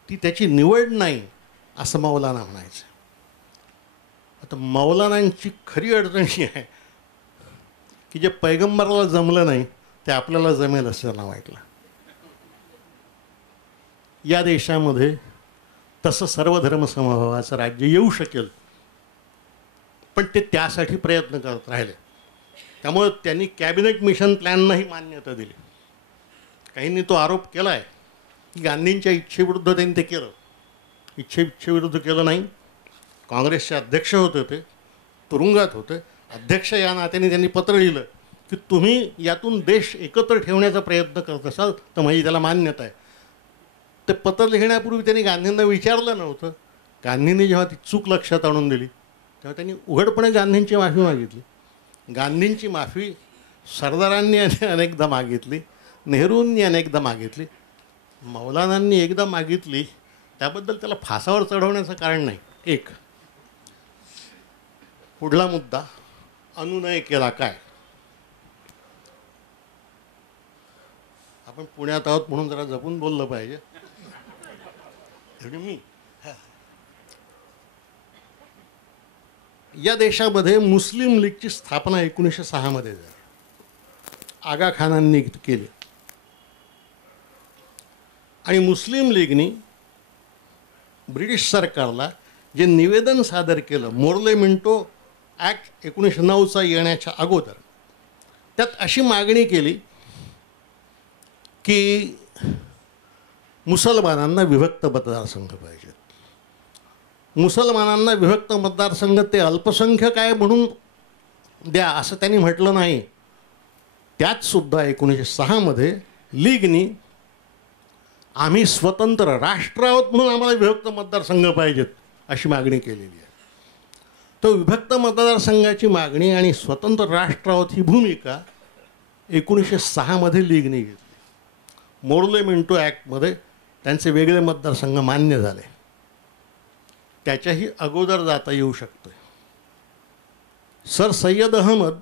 ती त्याची निवड नाही असं मौलाना म्हणायचं. आता मौलानांची खरी अडचण ही आहे की जे पैगंबराला जमलं नाही ते आपल्याला जमेल असं त्यांना वाटलं. या देशामध्ये तसं सर्व धर्मसमभावाचं राज्य येऊ शकेल, पण ते त्यासाठी प्रयत्न करत राहिले. त्यामुळे त्यांनी कॅबिनेट मिशन प्लॅननाही मान्यता दिली. काहींनी तो आरोप केला आहे की गांधींच्या इच्छेविरुद्ध त्यांनी ते केलं. इच्छेविरुद्ध केलं नाही. काँग्रेसचे अध्यक्ष होते, ते तुरुंगात होते. अध्यक्ष या नात्याने त्यांनी पत्र लिहिलं की तुम्ही यातून देश एकत्र ठेवण्याचा प्रयत्न करत असाल तर माझी त्याला मान्यता आहे. ते पत्र लिहिण्यापूर्वी त्यांनी गांधींना विचारलं नव्हतं. गांधींनी जेव्हा ती चूक लक्षात आणून दिली तेव्हा त्यांनी उघडपणे गांधींची माफी मागितली. गांधींची माफी सरदारांनी अनेकदा मागितली, नेहरूंनी अनेकदा मागितली, मौलानांनी एकदा मागितली. त्याबद्दल त्याला फासावर चढवण्याचं कारण नाही. एक पुढला मुद्दा अनुनय केला काय. आपण पुण्यात आहोत म्हणून जरा जपून बोललं पाहिजे. मी या देशामध्ये मुस्लिम लीगची स्थापना 1906 मध्ये झाली. आगा खानांनी केली आणि मुस्लिम लीगनी ब्रिटिश सरकारला जे निवेदन सादर केलं मोर्लेमिंटो ॲक्ट 1909चा येण्याच्या अगोदर, त्यात अशी मागणी केली की मुसलमानांना विभक्त मतदारसंघ पाहिजेत. मुसलमानांना विभक्त मतदारसंघ ते अल्पसंख्यक आहे म्हणून द्या असं त्यांनी म्हटलं नाही. त्यात सुद्धा 1906 मध्ये लीगनी आम्ही स्वतंत्र राष्ट्र आहोत म्हणून आम्हाला विभक्त मतदारसंघ पाहिजेत अशी मागणी केलेली आहे. तो विभक्त मतदारसंघाची मागणी आणि स्वतंत्र राष्ट्र आहोत ही भूमिका 1906 मध्ये लीगने घेतली. मोर्लेमिंटो ॲक्टमध्ये त्यांचे वेगळे मतदारसंघ मान्य झाले. त्याच्याही अगोदर जाता येऊ शकते. सर सय्यद अहमद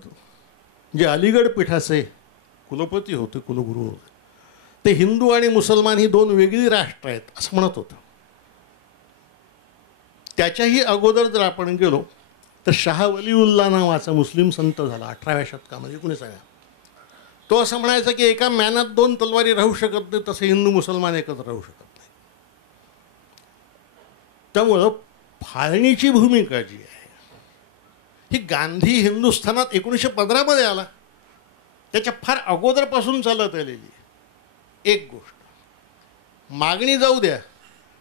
जे अलीगड पीठाचे कुलपती होते, कुलगुरू होते, ते हिंदू आणि मुसलमान ही दोन वेगळी राष्ट्र आहेत असं म्हणत होतं. त्याच्याही अगोदर जर आपण गेलो तर शाह वलीउल्ला नावाचा मुस्लिम संत झाला 18व्या शतकामध्ये 19व्या. तो असं म्हणायचा की एका मॅनात दोन तलवारी राहू शकत नाही, तसे हिंदू मुसलमान एकत्र राहू शकत नाही. त्यामुळं फाळणीची भूमिका जी आहे ही गांधी हिंदुस्थानात 1915 मध्ये आला, त्याच्या फार अगोदरपासून चालत आलेली आहे. एक गोष्ट मागणी जाऊ द्या,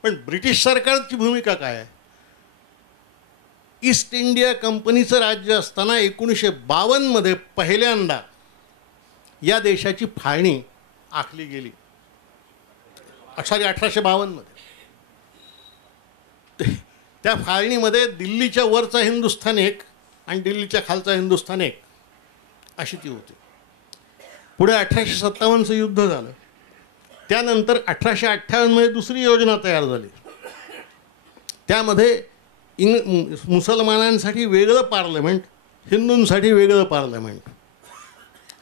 पण ब्रिटिश सरकारची भूमिका काय आहे? ईस्ट इंडिया कंपनीचं राज्य असताना 1952 मध्ये पहिल्यांदा या देशाची फाळणी आखली गेली. 1852 मध्ये त्या फाळणीमध्ये दिल्लीच्या वरचा हिंदुस्थान एक आणि दिल्लीच्या खालचा हिंदुस्थान एक अशी ती होती. पुढे 1857चं युद्ध झालं. त्यानंतर 1858 मध्ये दुसरी योजना तयार झाली. त्यामध्ये मुसलमानांसाठी वेगळं पार्लमेंट, हिंदूंसाठी वेगळं पार्लमेंट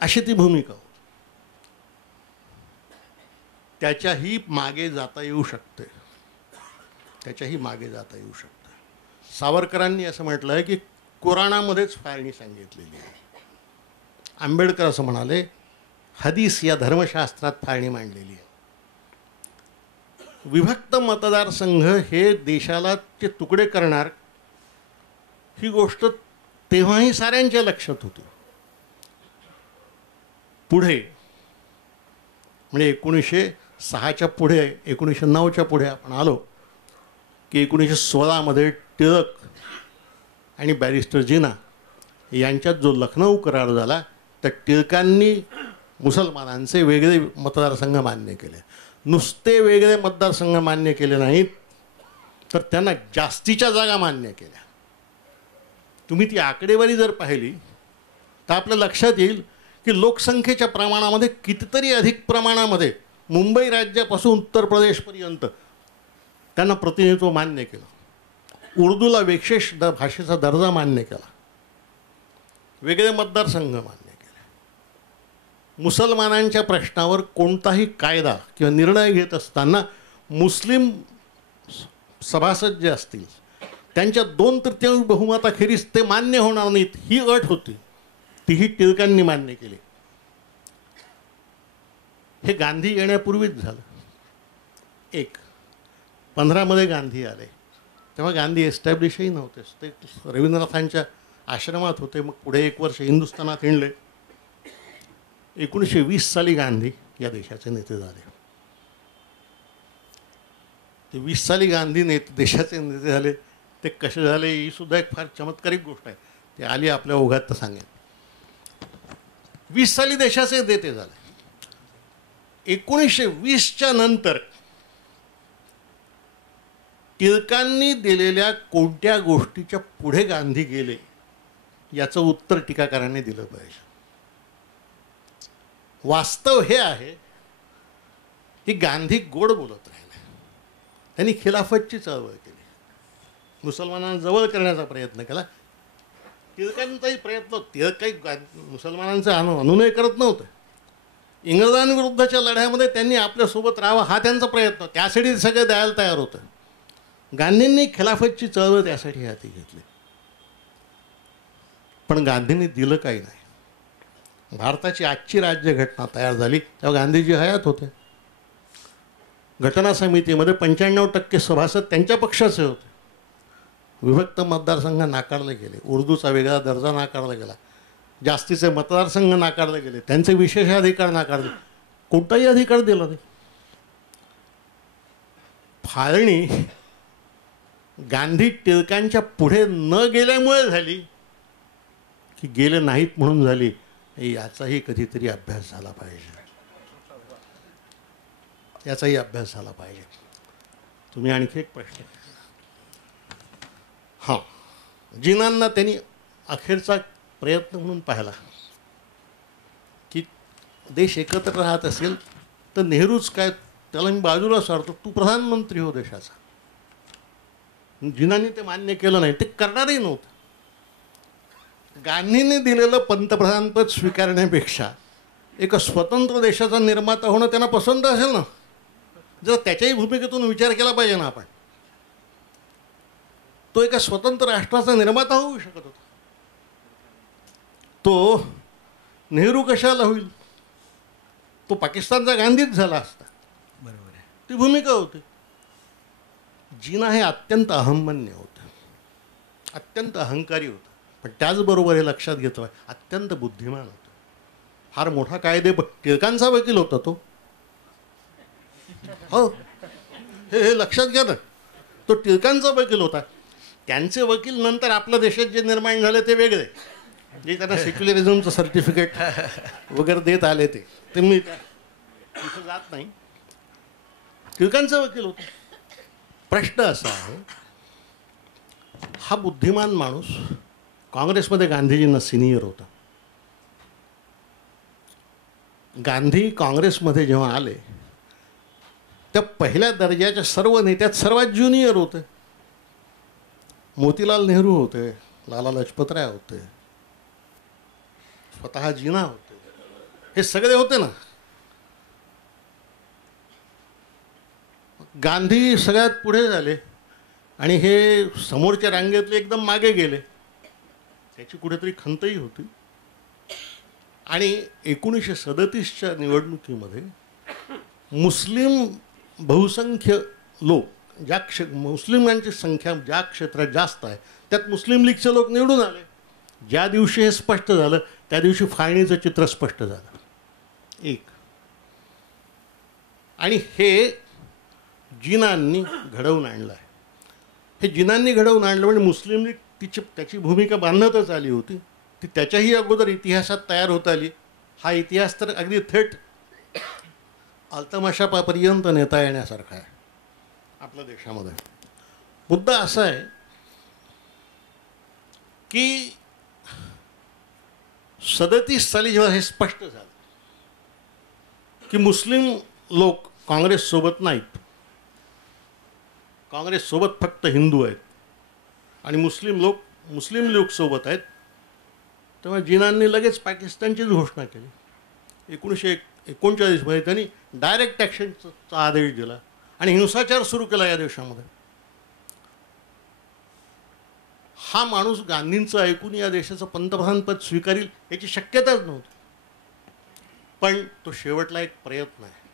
अशी ती भूमिका होती. त्याच्याही मागे जाता येऊ शकते. त्याच्याही मागे जाता येऊ शकते. सावरकरांनी असं म्हटलं आहे की कुराणामध्येच फाळणी सांगितलेली आहे. आंबेडकर असं म्हणाले हदीस या धर्मशास्त्रात फाळणी मांडलेली आहे. विभक्त मतदारसंघ हे देशाला ते तुकडे करणार ही गोष्ट तेव्हाही साऱ्यांच्या लक्षात होती. पुढे म्हणजे 1906च्या पुढे 1909च्या पुढे आपण आलो की 1916 मध्ये टिळक आणि बॅरिस्टर जिना यांच्यात जो लखनौ करार झाला त्या टिळकांनी मुसलमानांचे वेगळे मतदारसंघ मान्य केले. नुसते वेगळे मतदारसंघ मान्य केले नाहीत तर त्यांना जास्तीच्या जागा मान्य केल्या. तुम्ही ती आकडेवारी जर पाहिली तर आपल्या लक्षात येईल की लोकसंख्येच्या प्रमाणामध्ये कितीतरी अधिक प्रमाणामध्ये मुंबई राज्यापासून उत्तर प्रदेशपर्यंत त्यांना प्रतिनिधित्व मान्य केलं. उर्दूला विशेष भाषेचा दर्जा मान्य केला. वेगळे मतदारसंघ मान्य केले. मुसलमानांच्या प्रश्नावर कोणताही कायदा किंवा निर्णय घेत असताना मुस्लिम सभासद जे असतील त्यांच्या 2/3 बहुमताखेरीज ते मान्य होणार नाहीत ही अट होती. तीही टिळकांनी मान्य केली. हे गांधी येण्यापूर्वीच झालं. 15 मध्ये गांधी आले तेव्हा गांधी एस्टॅब्लिशही नव्हते. ते रवींद्रनाथांच्या आश्रमात होते. मग पुढे 1 वर्ष हिंदुस्थानात हिंडले. 1920 साली गांधी या देशाचे नेते झाले. ते 20 साली गांधी देशाचे नेते झाले. ते कसे झाले ही सुद्धा एक फार चमत्कारिक गोष्ट आहे. ते आली आपल्या ओघात तर सांगेन. 20 साली देशाचे नेते झाले. 1920च्या नंतर टिळकांनी दिलेल्या कोणत्या गोष्टीच्या पुढे गांधी गेले याचं उत्तर टीकाकारांनी दिलं पाहिजे. वास्तव हे आहे की गांधी गोड बोलत राहिले. त्यांनी खिलाफतची चळवळ केली. मुसलमानांना जवळ करण्याचा प्रयत्न केला. टिळकांचाही प्रयत्न. टिळक काही मुसलमानांचा अनुनय करत नव्हते. इंग्रजांविरुद्धच्या लढ्यामध्ये त्यांनी आपल्यासोबत राहावं हा त्यांचा प्रयत्न, त्यासाठी ते सगळे द्यायला तयार होतं. गांधींनी खिलाफतची चळवळ त्यासाठी हाती घेतली, पण गांधींनी दिलं काही नाही. भारताची आजची राज्यघटना तयार झाली तेव्हा गांधीजी हयात होते. घटना समितीमध्ये 95% सभासद त्यांच्या पक्षाचे होते. विभक्त मतदारसंघ नाकारले गेले, उर्दूचा वेगळा दर्जा नाकारला गेला, जास्तीचे मतदारसंघ नाकारले गेले, त्यांचे विशेषाधिकार नाकारले, कोणताही अधिकार दिला नाही. फाळणी गांधी टिळकांच्या पुढे न गेल्यामुळे झाली की गेले नाहीत म्हणून झाली, याचाही कधीतरी अभ्यास झाला पाहिजे. याचाही अभ्यास झाला पाहिजे. तुम्ही आणखी एक प्रश्न, हां, जिनांना त्यांनी अखेरचा प्रयत्न म्हणून पाहिला की देश एकत्र राहत असेल तर नेहरूच काय, त्याला मी बाजूला सारतो, तू प्रधानमंत्री हो देशाचा. जिनांनी ते मान्य केलं नाही, ते करणारही नव्हतं. गांधींनी दिलेलं पंतप्रधानपद स्वीकारण्यापेक्षा एका स्वतंत्र देशाचा निर्माता होणं त्यांना पसंत असेल ना, जर त्याच्याही भूमिकेतून विचार केला पाहिजे ना आपण. तो एका स्वतंत्र राष्ट्राचा निर्माता होऊ शकत होता, तो नेहरू कशाला होईल? तो पाकिस्तानचा गांधीच झाला असता. बरोबर आहे. ती भूमिका होती. जिना हे अत्यंत अहंमन्य होतं, अत्यंत अहंकारी होतं, पण त्याचबरोबर हे लक्षात घेतलं अत्यंत बुद्धिमान होतं. फार मोठा कायदे टिळकांचा वकील होता तो. हो, हे लक्षात घ्या ना, तो टिळकांचा वकील होता. त्यांचे वकील नंतर आपल्या देशात जे निर्माण झाले ते वेगळे, जे त्यांना सेक्युलरिझमचं सर्टिफिकेट वगैरे देत आले ते मी तिथं जात नाही. टिळकांचा वकील होता. प्रश्न असा आहे, हा बुद्धिमान माणूस काँग्रेसमध्ये गांधीजींना सिनियर होता. गांधी काँग्रेसमध्ये जेव्हा आले त्या पहिल्या दर्जाच्या सर्व नेत्यात सर्वात ज्युनियर होते. मोतीलाल नेहरू होते, लाला लजपतराय होते, स्वतः जिना होते, हे सगळे होते ना. गांधी सगळ्यात पुढे झाले आणि हे समोरच्या रांगेतले एकदम मागे गेले. त्याची कुठेतरी खंतही होती. आणि 1937च्या निवडणुकीमध्ये मुस्लिम बहुसंख्य लोक, मुस्लिमांची संख्या ज्या क्षेत्रात जास्त आहे त्यात मुस्लिम लीगचे लोक निवडून आले. ज्या दिवशी हे स्पष्ट झालं त्या दिवशी फाळणीचं चित्र स्पष्ट झालं. एक, आणि हे जिनांनी घडवून आणलं आहे. हे जिनांनी घडवून आणलं म्हणजे मुस्लिम लीग त्याची भूमिका बांधतच आली होती. ती त्याच्याही अगोदर इतिहासात तयार होत आली. हा इतिहास तर अगदी थेट अल्तमाशापर्यंत नेता येण्यासारखा आहे आपल्या देशामध्ये. मुद्दा असा आहे की 37 साली जेव्हा हे स्पष्ट झालं की मुस्लिम लोक काँग्रेससोबत नाहीत, काँग्रेससोबत फक्त हिंदू आहेत आणि मुस्लिम लोक मुस्लिम लीगसोबत आहेत, तेव्हा जिनांनी लगेच पाकिस्तानचीच घोषणा केली. 1939 मध्ये त्यांनी डायरेक्ट ॲक्शनचा आदेश दिला आणि हिंसाचार सुरू केला या देशामध्ये. हा माणूस गांधींचं ऐकून या देशाचं पंतप्रधानपद स्वीकारेल याची शक्यताच नव्हती. पण तो शेवटला एक प्रयत्न आहे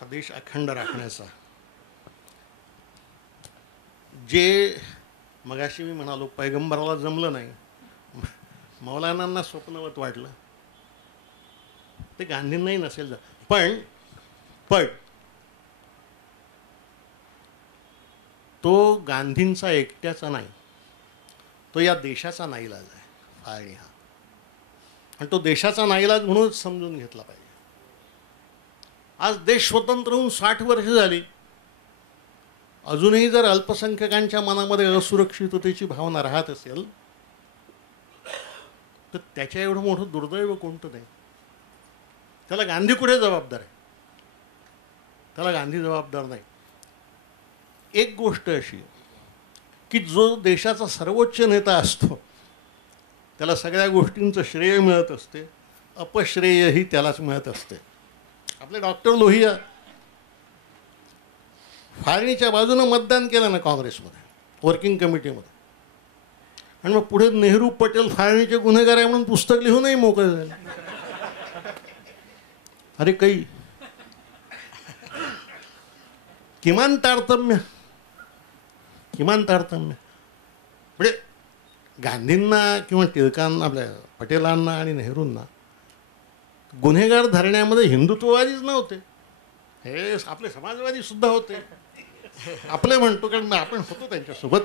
हा देश अखंड राखण्याचा. जे मगाशी मी म्हणालो पैगंबराला जमलं नाही, मौलानांना स्वप्नवत वाटलं, ते गांधींनाही नसेल जा. पण तो गांधींचा एकट्याचा नाही, तो या देशाचा नाईलाज आहे फाळणी हा. आणि तो देशाचा नाईलाज म्हणूनच समजून घेतला पाहिजे. आज देश स्वतंत्र होऊन 60 वर्ष झाली, अजूनही जर अल्पसंख्याकांच्या मनामध्ये असुरक्षिततेची भावना राहत असेल तर त्याच्या एवढं मोठं दुर्दैव कोणतं नाही. त्याला गांधी कुठे जबाबदार आहे? त्याला गांधी जबाबदार नाही. एक गोष्ट अशी की जो देशाचा सर्वोच्च नेता असतो त्याला सगळ्या गोष्टींचं श्रेय मिळत असते, अपश्रेयही त्यालाच मिळत असते. आपले डॉक्टर लोहिया फाळणीच्या बाजूनं मतदान केलं ना काँग्रेसमध्ये, वर्किंग कमिटीमध्ये, आणि मग पुढे नेहरू पटेल फाळणीचे गुन्हेगार आहे म्हणून पुस्तक लिहूनही मोकळे झाले. अरे काही किमान तारतम्य म्हणजे गांधींना किंवा टिळकांना, आपल्या पटेलांना आणि नेहरूंना गुन्हेगार धरण्यामध्ये हिंदुत्ववादीच नव्हते, हे आपले समाजवादी सुद्धा होते. आपले म्हणतो कारण आपण होतो त्यांच्यासोबत.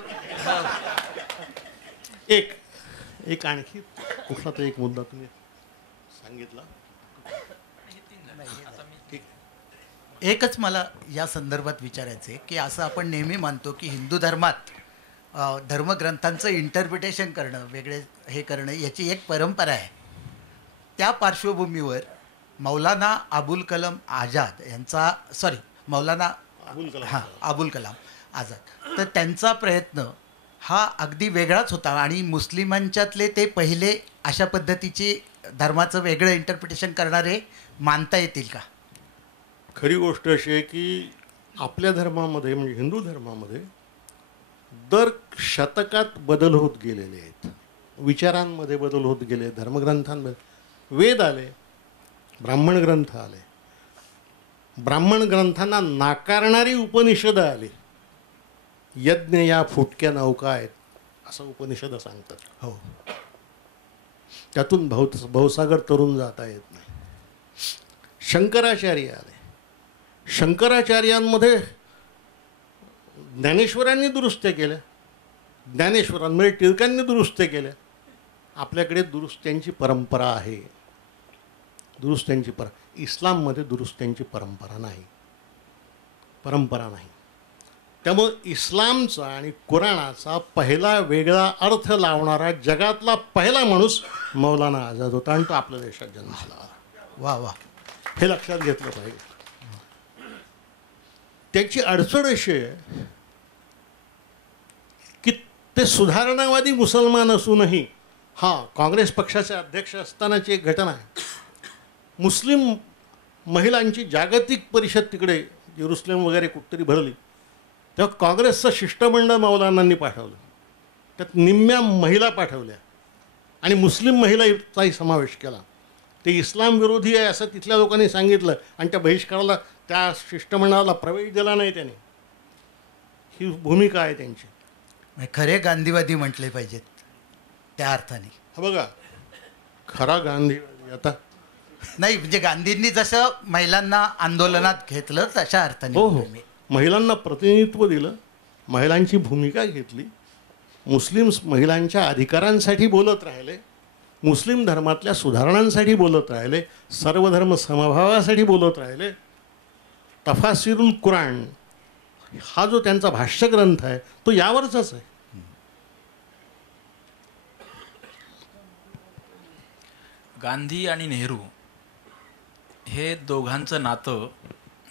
एक आणखी कुठला तर एक मुद्दा तुम्ही सांगितला. एकच मला या संदर्भात विचारायचं आहे की असं आपण नेहमी मानतो की हिंदू धर्मात धर्मग्रंथांचं इंटरप्रिटेशन करणं, वेगळे हे करणं, याची एक परंपरा आहे. त्या पार्श्वभूमीवर मौलाना अबुल कलाम आझाद यांचा मौलाना अबुल कलाम आझाद, तर त्यांचा प्रयत्न हा अगदी वेगळाच होता आणि मुस्लिमांच्यातले ते पहिले अशा पद्धतीची धर्माचं वेगळं इंटरप्रिटेशन करणारे मानता येतील का? खरी गोष्ट अशी आहे की आपल्या धर्मामध्ये, म्हणजे हिंदू धर्मामध्ये, दर शतकात बदल होत गेलेले आहेत. विचारांमध्ये बदल होत गेले, धर्मग्रंथांमध्ये वेद आले, ब्राह्मण ग्रंथ आले, ब्राह्मण ग्रंथांना नाकारणारी उपनिषदं आली. यज्ञ या फुटक्या नौका आहेत असं उपनिषदं सांगतात. हो, त्यातून भवसागर तरुण जाता येत नाही. शंकराचार्य आले, शंकराचार्यांमध्ये ज्ञानेश्वरांनी दुरुस्त्या केल्या, ज्ञानेश्वरांमध्ये टिळकांनी दुरुस्त्या केल्या. आपल्याकडे दुरुस्त्यांची परंपरा आहे, इस्लाममध्ये दुरुस्त्यांची परंपरा नाही. त्यामुळे इस्लामचा आणि कुराणाचा पहिला वेगळा अर्थ लावणारा जगातला पहिला माणूस मौलाना आझाद होता आणि तो आपल्या देशात जन्माला आला. वा वा, हे लक्षात घेतलं पाहिजे. त्याची अडचण अशी आहे की ते सुधारणावादी मुसलमान असूनही, काँग्रेस पक्षाचे अध्यक्ष असतानाची एक घटना आहे. मुस्लिम महिलांची जागतिक परिषद तिकडे जेरुसलेम वगैरे कुठतरी भरली, तेव्हा काँग्रेसचं शिष्टमंडळ मौलानांनी पाठवलं. त्यात निम्म्या महिला पाठवल्या आणि मुस्लिम महिलाचाही समावेश केला. ते इस्लाम विरोधी आहे असं तिथल्या लोकांनी सांगितलं आणि त्या बहिष्काराला, त्या शिष्टमंडळाला प्रवेश दिला नाही त्याने. ही भूमिका आहे त्यांची. खरे गांधीवादी म्हटले पाहिजेत त्या अर्थाने. हा बघा, खरा गांधीवादी आता नाही, म्हणजे गांधींनी जसं महिलांना आंदोलनात घेतलं तशा अर्थाने. हो, महिलांना प्रतिनिधित्व दिलं, महिलांची भूमिका घेतली, मुस्लिम महिलांच्या अधिकारांसाठी बोलत राहिले, मुस्लिम धर्मातल्या सुधारणांसाठी बोलत राहिले, सर्वधर्म समभावासाठी बोलत राहिले. तफासिरुल कुराण हा जो त्यांचा भाष्यग्रंथ आहे तो यावरचाच आहे. गांधी आणि नेहरू हे दोघांचं नातं,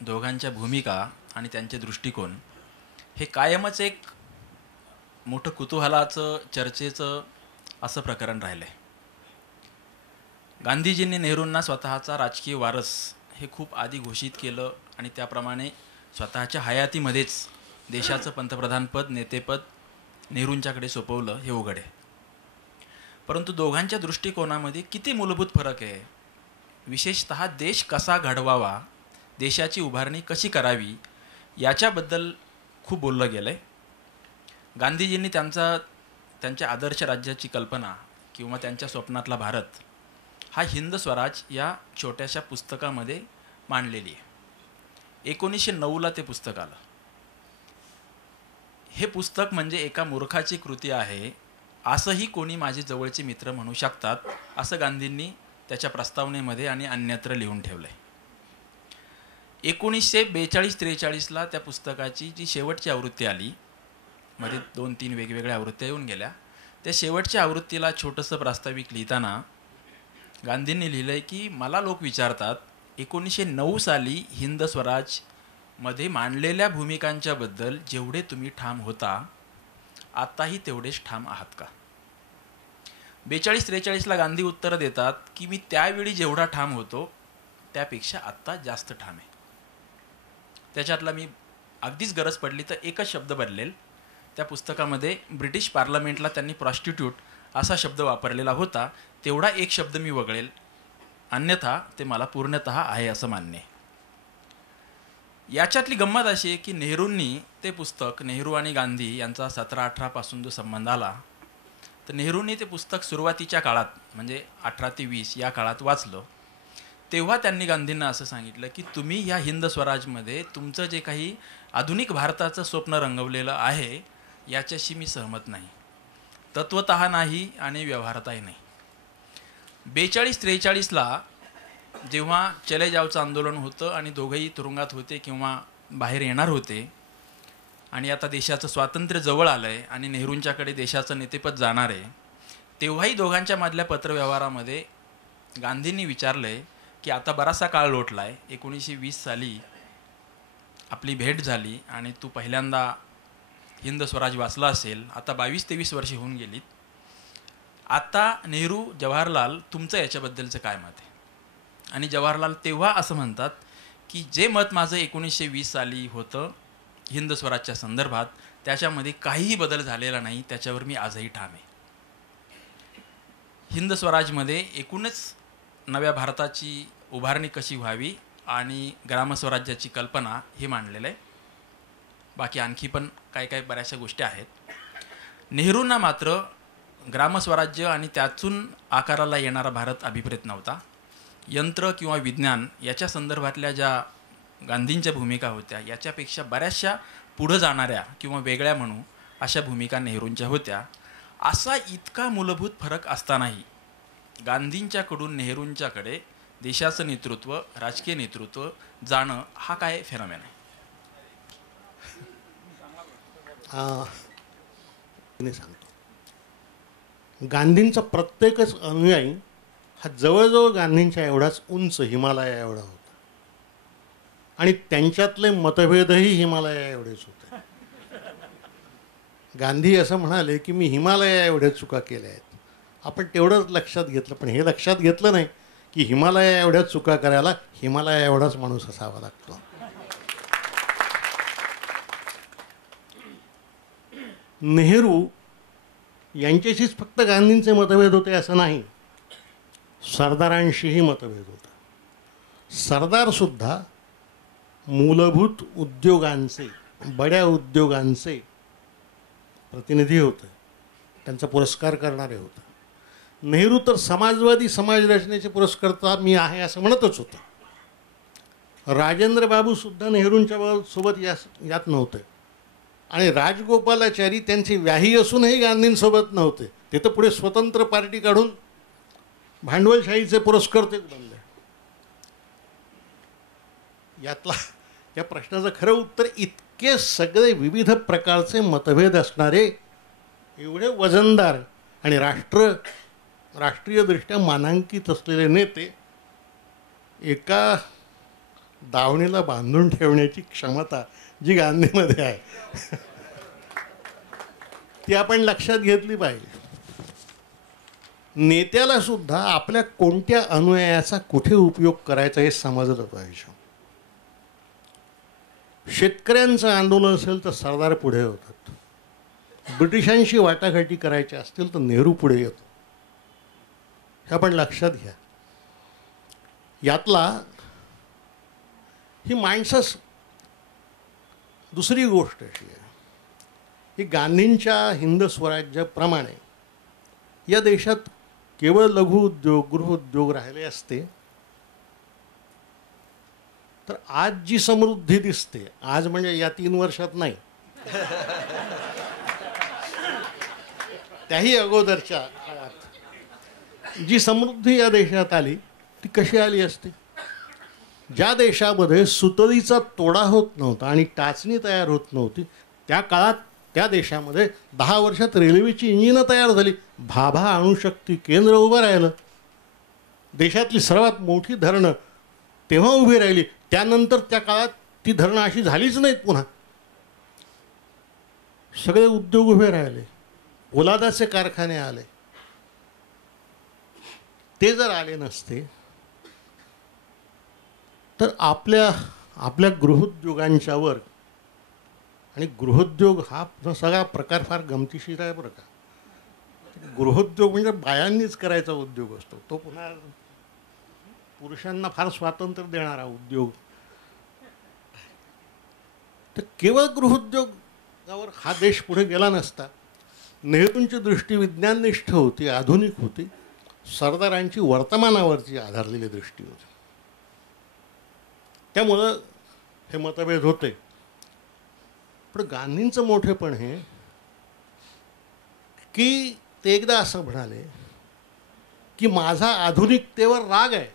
दोघांच्या भूमिका आणि त्यांचे दृष्टिकोन हे कायमच एक मोठं कुतूहलाचं, चर्चेचं असं प्रकरण राहिलं आहे. गांधीजींनी नेहरूंना स्वतःचा राजकीय वारस हे खूप आधी घोषित केलं आणि त्याप्रमाणे स्वतःच्या हयातीमध्येच देशाचं पंतप्रधानपद, नेतेपद नेहरूंच्याकडे सोपवलं हे उघड आहे. परंतु दोघांच्या दृष्टिकोनामध्ये किती मूलभूत फरक आहे, विशेषतः देश कसा घडवावा, देशाची उभारणी कशी करावी याच्याबद्दल खूप बोललं गेलं आहे. गांधीजींनी त्यांच्या आदर्श राज्याची कल्पना किंवा त्यांच्या स्वप्नातला भारत हा हिंद स्वराज या छोट्याशा पुस्तकामध्ये मांडलेली आहे. 1909ला ते पुस्तक आलं. हे पुस्तक म्हणजे एका मूर्खाची कृती आहे असंही कोणी माझे जवळचे मित्र म्हणू शकतात, असं गांधींनी त्याच्या प्रस्तावनेमध्ये आणि अन्यत्र लिहून ठेवलं आहे. 1942-43ला त्या पुस्तकाची जी शेवटची आवृत्ती आली, मध्ये 2-3 वेगवेगळ्या आवृत्त्या येऊन गेल्या, त्या शेवटच्या आवृत्तीला छोटंसं प्रास्ताविक लिहिताना गांधींनी लिहिलं आहे की मला लोक विचारतात 1909 साली हिंद स्वराजमध्ये मांडलेल्या भूमिकांच्याबद्दल जेवढे तुम्ही ठाम होता, आताही तेवढेच ठाम आहात का? 42-43ला गांधी उत्तर देतात की मी त्यावेळी जेवढा ठाम होतो त्यापेक्षा आत्ता जास्त ठाम आहे. त्याच्यातला मी अगदीच गरज पडली तर एकच शब्द बदलेल. त्या पुस्तकामध्ये ब्रिटिश पार्लमेंटला त्यांनी प्रॉस्टिट्यूट असा शब्द वापरलेला होता, तेवढा एक शब्द मी वगळेल, अन्यथा ते मला पूर्णतः आहे असं मान्य आहे. याच्यातली गंमत अशी आहे की नेहरूंनी ते पुस्तक, नेहरू आणि गांधी यांचा 17-18 पासून जो संबंध आला, तर नेहरूंनी ते पुस्तक सुरुवातीच्या काळात म्हणजे 18 ते 20 या काळात वाचलं. तेव्हा त्यांनी गांधींना असं सांगितलं की तुम्ही ह्या हिंद स्वराजमध्ये तुमचं जे काही आधुनिक भारताचं स्वप्न रंगवलेलं आहे याच्याशी मी सहमत नाही, तत्वतः नाही आणि व्यवहारतही नाही. 42-43ला जेव्हा चले जावचं आंदोलन होतं आणि दोघंही तुरुंगात होते किंवा बाहेर येणार होते आणि आता देशाचं स्वातंत्र्य जवळ आलं आहे आणि नेहरूंच्याकडे देशाचं नेतेपद जाणार आहे, तेव्हाही दोघांच्या मधल्या पत्रव्यवहारामध्ये गांधींनी विचारलं आहे की आता बराचसा काळ लोटला आहे, 1920 साली आपली भेट झाली आणि तू पहिल्यांदा हिंद स्वराज वाचला असेल, आता 22-23 वर्षे होऊन गेलीत, आता नेहरू जवाहरलाल तुमचं याच्याबद्दलचं काय मत आहे? आणि जवाहरलाल तेव्हा असं म्हणतात की जे मत माझं 1920 साली होतं हिंद स्वराजच्या संदर्भात त्याच्यामध्ये काहीही बदल झालेला नाही, त्याच्यावर मी आजही ठाम आहे. हिंद स्वराजमध्ये एकूणच नव्या भारताची उभारणी कशी व्हावी आणि ग्रामस्वराज्याची कल्पना हे मांडलेलं आहे. बाकी आणखी पण काही बऱ्याचशा गोष्टी आहेत. नेहरूंना मात्र ग्रामस्वराज्य आणि त्यातून आकाराला येणारा भारत अभिप्रेत नव्हता. यंत्र किंवा विज्ञान याच्या संदर्भातल्या ज्या गांधींच्या भूमिका होत्या याच्यापेक्षा बऱ्याचशा पुढं जाणाऱ्या किंवा वेगळ्या म्हणू अशा भूमिका नेहरूंच्या होत्या. असा इतका मूलभूत फरक असतानाही गांधींच्याकडून नेहरूंच्याकडे देशाचं नेतृत्व, राजकीय नेतृत्व जाणं हा काय फेनॉमेन आहे? मी सांगतो, गांधींचा प्रत्येकच अनुयायी हा जवळजवळ गांधींच्या एवढाच उंच, हिमालया एवढा होता आणि त्यांच्यातले मतभेदही हिमालया एवढेच होते. गांधी असं म्हणाले की मी हिमालया एवढ्या चुका केल्या आहेत. आपण तेवढंच लक्षात घेतलं, पण हे लक्षात घेतलं नाही की हिमालया एवढ्या चुका करायला हिमालया एवढाच माणूस असावा लागतो. नेहरू यांच्याशीच फक्त गांधींचे मतभेद होते असं नाही, सरदारांशीही मतभेद होता. सरदारसुद्धा मूलभूत उद्योगांचे, बड्या उद्योगांचे प्रतिनिधी होते, त्यांचा पुरस्कार करणारे होते. नेहरू तर समाजवादी समाजरचनेचे पुरस्कर्ता मी आहे असं म्हणतच होतं. राजेंद्र बाबूसुद्धा नेहरूंच्या सोबत यात नव्हते आणि राजगोपालाचारी त्यांची व्याही असूनही गांधींसोबत नव्हते. ते तर पुढे स्वतंत्र पार्टी काढून भांडवलशाहीचे पुरस्कर्तेच बनले. यातला या प्रश्नाचं खरं उत्तर, इतके सगळे विविध प्रकारचे मतभेद असणारे एवढे वजनदार आणि राष्ट्रीयदृष्ट्या मानांकित असलेले नेते एका दावणीला बांधून ठेवण्याची क्षमता जी गांधीमध्ये आहे ती आपण लक्षात घेतली पाहिजे. नेत्याला सुद्धा आपल्या कोणत्या अनुयायाचा कुठे उपयोग करायचा हे समजलं पाहिजे. शेतकऱ्यांचं आंदोलन असेल तर सरदार पुढे होतात, ब्रिटिशांशी वाटाघाटी करायच्या असतील तर नेहरू पुढे येतो. हे आपण लक्षात घ्या. यातला ही माणसंच. दुसरी गोष्ट अशी आहे की गांधींच्या हिंद स्वराज्याप्रमाणे या देशात केवळ लघु उद्योग, गृहउद्योग राहिले असते तर आज जी समृद्धी दिसते, आज म्हणजे या 3 वर्षात नाही, त्याही अगोदरच्या काळात जी समृद्धी या देशात आली ती कशी आली असती? ज्या देशामध्ये सुतळीचा तोडा होत नव्हता आणि टाचणी तयार होत नव्हती, त्या काळात त्या देशामध्ये 10 वर्षात रेल्वेची इंजिनं तयार झाली. भाभा अणुशक्ती केंद्र उभं राहिलं. देशातली सर्वात मोठी धरणं तेव्हा उभी राहिली. त्यानंतर त्या काळात ती धरणं अशी झालीच नाहीत पुन्हा. सगळे उद्योग उभे राहिले, पोलादाचे कारखाने आले. ते जर आले नसते तर आपल्या गृहोद्योगांच्यावर, आणि गृहोद्योग हा सगळा प्रकार फार गमतीशीर आहे बरं का. गृहोद्योग म्हणजे बायांनीच करायचा उद्योग असतो, तो पुन्हा पुरुषांना फार स्वातंत्र्य देणारा उद्योग. तर केवळ गृहोद्योगावर हा देश पुढे गेला नसता. नेहरूंची दृष्टी विज्ञाननिष्ठ होती, आधुनिक होती. सरदारांची वर्तमानावरची आधारलेली दृष्टी होती. त्यामुळं हे मतभेद होते. पण गांधींचं मोठेपण हे की ते एकदा असं म्हणाले की माझा आधुनिकतेवर राग आहे,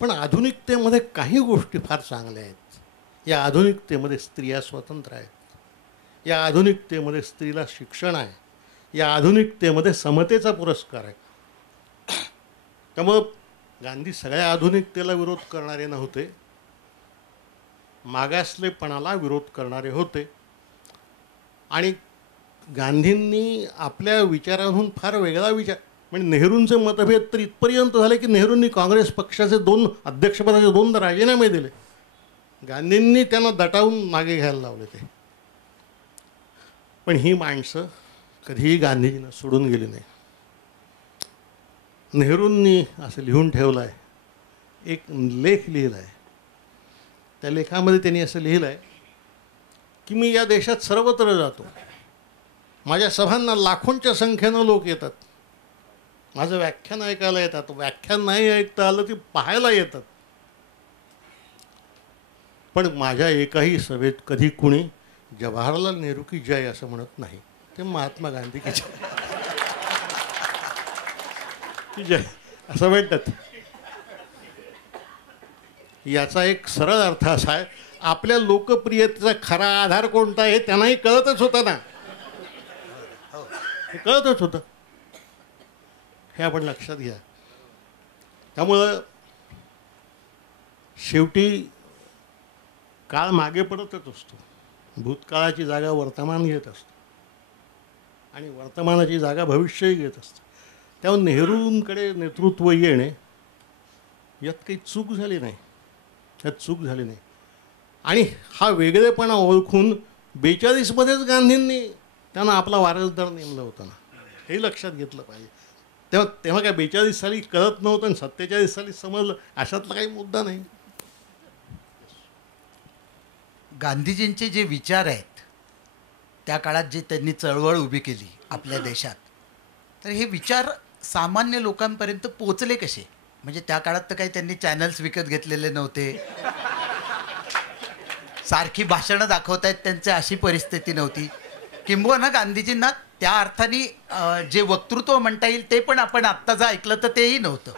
पण आधुनिकतेमध्ये काही गोष्टी फार चांगल्या आहेत. या आधुनिकतेमध्ये स्त्रिया स्वतंत्र आहेत, या आधुनिकतेमध्ये स्त्रीला शिक्षण आहे, या आधुनिकतेमध्ये समतेचा पुरस्कार आहे. त्यामुळं गांधी सगळ्या आधुनिकतेला विरोध करणारे नव्हते, मागासलेपणाला विरोध करणारे होते. आणि गांधींनी आपल्या विचारांहून फार वेगळा विचार, म्हणजे नेहरूंचे मतभेद तर इथपर्यंत झाले की नेहरूंनी काँग्रेस पक्षाचे अध्यक्षपदाचे 2 राजीनामे दिले. गांधींनी त्यांना दटावून मागे घ्यायला लावले ते. पण ही माणसं कधीही गांधीजींना सोडून गेली नाही. नेहरूंनी असं लिहून ठेवलं आहे, एक लेख लिहिला आहे. त्या लेखामध्ये त्यांनी असं लिहिलं आहे की मी या देशात सर्वत्र जातो, माझ्या सभांना लाखोंच्या संख्येनं लोक येतात, माझं व्याख्यान ऐकायला येतात, व्याख्यान नाही ऐकता आलं ती पाहायला येतात, पण माझ्या एकाही सभेत कधी कुणी जवाहरलाल नेहरू की जय असं म्हणत नाही. ते महात्मा गांधी की जय की जय असं म्हणतात. याचा एक सरळ अर्थ असा आहे, आपल्या लोकप्रियतेचा खरा आधार कोणता आहे त्यांनाही कळतच होतं ना, हे कळतच होतं. हे आपण लक्षात घ्या. त्यामुळं शेवटी काळ मागे पडतच असतो, भूतकाळाची जागा वर्तमान घेत असतो आणि वर्तमानाची जागा भविष्यही घेत असतं. त्यामुळे नेहरूंकडे नेतृत्व येणे यात काही चूक झाली नाही, त्यात चूक झाली नाही. आणि हा वेगळेपणा ओळखून 42मध्येच गांधींनी त्यांना आपला वारसदार नेमलं होतं ना, हे लक्षात घेतलं पाहिजे. तेव्हा काय 42 साली कळत नव्हतं आणि 47 साली समजलं, अशातला काही मुद्दा नाही. गांधीजींचे जे विचार आहेत त्या काळात जे त्यांनी चळवळ उभी केली आपल्या देशात, तर हे विचार सामान्य लोकांपर्यंत पोचले कसे? म्हणजे त्या काळात तर काही त्यांनी चॅनल्स विकत घेतलेले नव्हते, सारखी भाषणं दाखवतायत त्यांची अशी परिस्थिती नव्हती. किंबहुना गांधीजींना त्या अर्थाने जे वक्तृत्व म्हणता येईल ते पण आपण आत्ता जर ऐकलं तर तेही नव्हतं.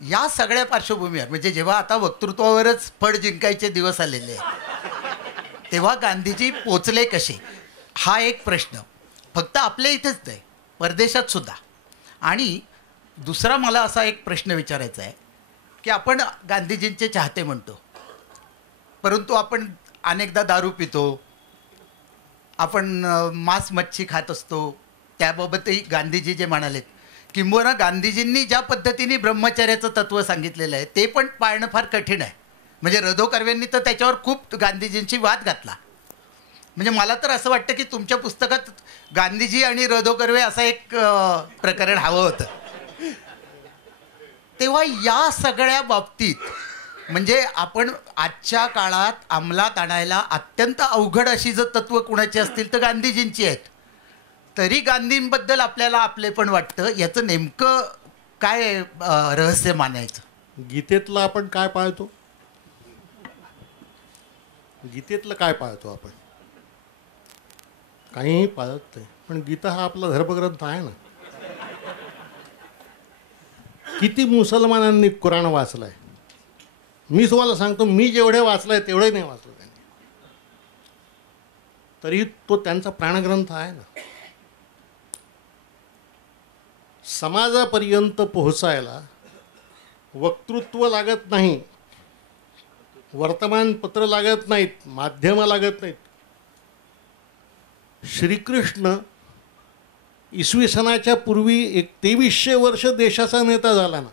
या सगळ्या पार्श्वभूमीवर म्हणजे जेव्हा आता वक्तृत्वावरच फड जिंकायचे दिवस आलेले आहेत, तेव्हा गांधीजी पोचले कसे हा एक प्रश्न फक्त आपल्या इथेच नाही, परदेशात सुद्धा. आणि दुसरा मला असा एक प्रश्न विचारायचा आहे की आपण गांधीजींचे चाहते म्हणतो, परंतु आपण अनेकदा दारू पितो, आपण मांस मच्छी खात असतो. त्याबाबतही गांधीजी जे म्हणालेत, किंबहुना गांधीजींनी ज्या पद्धतीने ब्रह्मचर्याचं तत्त्व सांगितलेलं आहे ते पण पाळणं फार कठीण आहे. म्हणजे रधो कर्वेंनी तर त्याच्यावर खूप गांधीजींची वाद घातला. म्हणजे मला तर असं वाटतं की तुमच्या पुस्तकात गांधीजी आणि रधो कर्वे असं एक प्रकरण हवं होतं. तेव्हा या सगळ्या बाबतीत म्हणजे आपण आजच्या काळात अंमलात आणायला अत्यंत अवघड अशी जर तत्त्व कुणाची असतील तर गांधीजींची आहेत. तरी गांधींबद्दल आपल्याला आपलेपण वाटतं, याचं नेमकं काय रहस्य मानायचं? गीतेतलं आपण काय पाळतो? गीतेतलं काय पाळतो आपण? काहीही पाळत नाही. पण गीता हा आपला धर्मग्रंथ आहे ना. किती मुसलमानांनी कुराण वाचलाय? मी तुम्हाला सांगतो, मी जेवढे वाचलंय तेवढे नाही वाचलं त्यांनी, तरी तो त्यांचा प्राणग्रंथ आहे ना. समाजापर्यंत पोहोचायला वक्तृत्व लागत नाही, वर्तमानपत्र लागत नाहीत, माध्यमं लागत नाहीत. श्रीकृष्ण इसवी सनाच्या पूर्वी एक 2300 वर्ष देशाचा नेता झाला ना.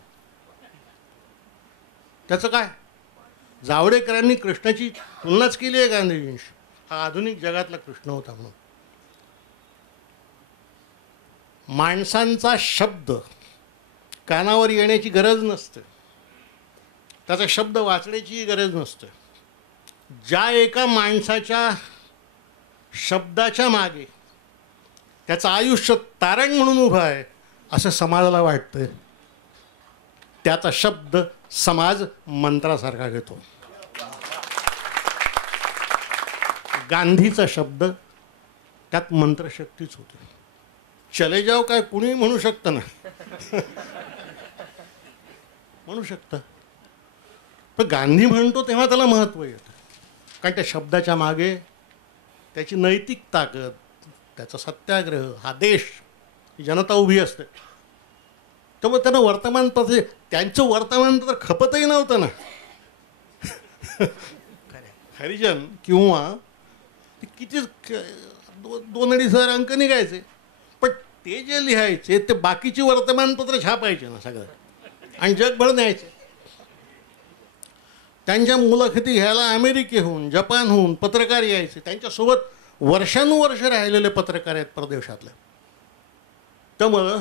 त्याचं काय? जावडेकरांनी कृष्णाची तुलनाच केली आहे गांधीजींशी. हा आधुनिक जगातला कृष्ण होता म्हणून. माणसांचा शब्द कानावर येण्याची गरज नसते, त्याचा शब्द वाचण्याची गरज नसते. ज्या एका माणसाच्या शब्दाच्या मागे त्याचं आयुष्य तारण म्हणून उभं आहे असं समाजाला वाटतं, त्याचा शब्द समाज मंत्रासारखा घेतो. गांधीचा शब्द त्यात मंत्रशक्तीच होती. चले जाओ काय कुणी म्हणू शकतं ना, म्हणू शकतं. पण गांधी म्हणतो तेव्हा त्याला महत्त्व येतं, कारण त्या शब्दाच्या मागे त्याची नैतिक ताकद, त्याचा सत्याग्रह, हा देश, ही जनता उभी असते. त्यामुळे त्यांना वर्तमानपत्र, त्यांचं वर्तमानपत्र खपतही नव्हतं ना. हरिजन किंवा ते किती 2-2.5 अंक निघायचे, पण ते जे लिहायचे ते बाकीची वर्तमानपत्र छापायचे ना सगळं आणि जगभर न्यायचे. त्यांच्या मुलाखती घ्यायला अमेरिकेहून, जपानहून पत्रकार यायचे. त्यांच्यासोबत वर्षानुवर्ष राहिलेले पत्रकार आहेत परदेशातले. त्यामुळं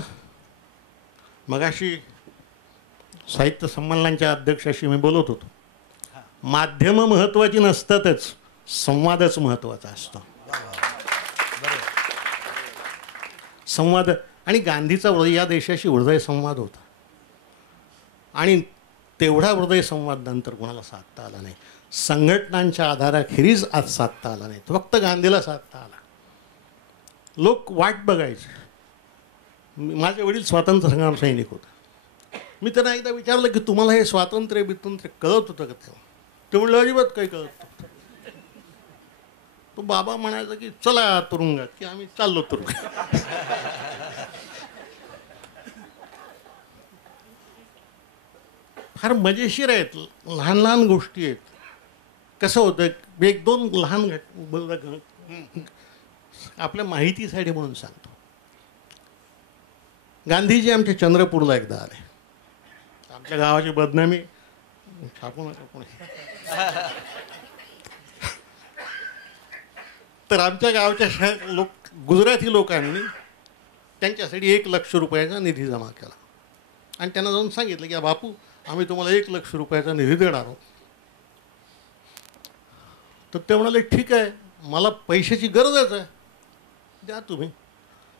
मगाशी साहित्य संमेलनांच्या अध्यक्षाशी मी बोलत होतो, माध्यमं महत्त्वाची नसतातच, संवादच महत्त्वाचा असतो. संवाद. आणि गांधीचा या देशाशी हृदय संवाद होता आणि तेवढा हृदय संवाद नंतर कोणाला साधता आला नाही. संघटनांच्या आधाराखेरीज आज साधता आला नाही, फक्त गांधीला साधता आला. लोक वाट बघायचे. माझे वडील स्वातंत्र्य संग्राम सैनिक होते. मी त्यांना एकदा विचारलं की तुम्हाला हे स्वातंत्र्य बितंत्र्य कळत होतं का तेव्हा? ते म्हणलं अजिबात काही कळत नव्हतं. तो बाबा म्हणायचा की चला तुरुंगात, की आम्ही चाललो तुरुंगात. फार मजेशीर आहेत, लहान लहान गोष्टी आहेत. कसं होतं, 1-2 लहान आपल्या माहितीसाठी म्हणून सांगतो. गांधीजी आमच्या चंद्रपूरला एकदा आले. आमच्या गावाची बदनामी छापू नका कोणी. तर आमच्या गावच्या गुजराती लोकांनी त्यांच्यासाठी 1 लाख रुपयाचा निधी जमा केला आणि त्यांना जाऊन सांगितलं की बापू, आम्ही तुम्हाला 1 लाख रुपयाचा निधी देणार आहोत. तर ते म्हणाले ठीक आहे, मला पैशाची गरजच आहे, द्या तुम्ही.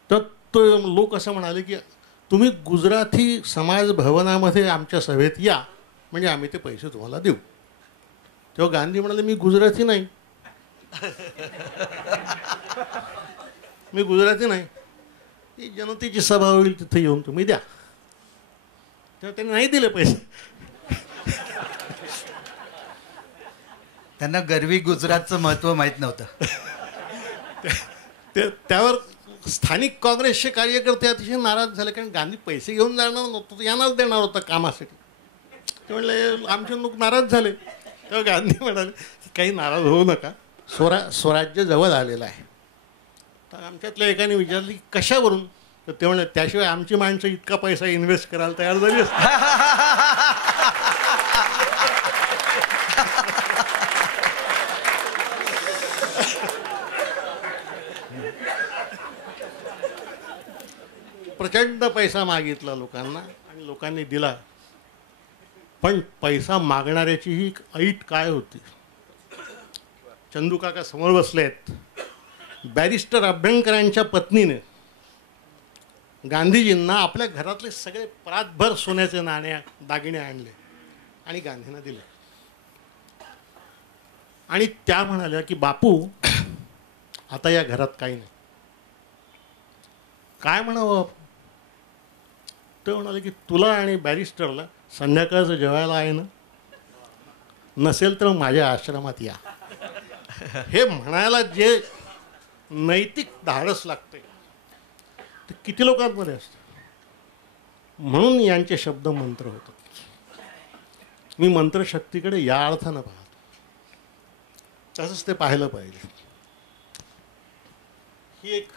तर तो लोक असं म्हणाले की तुम्ही गुजराती समाज भवनामध्ये आमच्या सभेत या, म्हणजे आम्ही ते पैसे तुम्हाला देऊ. तेव्हा गांधी म्हणाले मी गुजराती नाही, मी गुजराती नाही, ही जनतेची सभा होईल तिथे येऊन तुम्ही द्या. तेव्हा त्यांनी नाही दिले पैसे. त्यांना गरवी गुजरातचं महत्त्व माहीत नव्हतं. त्यावर स्थानिक काँग्रेसचे कार्यकर्ते अतिशय नाराज झाले, कारण गांधी पैसे घेऊन जाणार नव्हतं, यांनाच देणार होता कामासाठी. ते म्हणले आमचे लोक नाराज झाले. तेव्हा गांधी म्हणाले काही नाराज होऊ नका, स्वराज्य जवळ आलेलं आहे. तर आमच्यातल्या एकाने विचारलं की कशावरून? तर ते म्हणले त्याशिवाय आमची माणसं इतका पैसा इन्व्हेस्ट करायला तयार झाली असते. प्रचंड पैसा मागितला लोकांना आणि लोकांनी दिला. पण पैसा मागणाऱ्याची ही ऐट काय होती? चंदू काका समोर बसले आहेत. बॅरिस्टर अभ्यंकरांच्या पत्नीने गांधीजींना आपल्या घरातले सगळे परातभर सोन्याचे दागिने आणले आणि गांधींना दिले. आणि त्या म्हणाल्या की बापू, आता या घरात काही नाही, काय म्हणावं? ते म्हणाले की तुला आणि बॅरिस्टरला संध्याकाळचं जेवायला आहे ना, नसेल तर माझ्या आश्रमात या. हे म्हणायला जे नैतिक धाडस लागते ते किती लोकांमध्ये असतं. म्हणून यांचे शब्द मंत्र होतात. मी मंत्रशक्तीकडे या अर्थानं पाहतो, तसंच ते पाहिलं पाहिजे. ही एक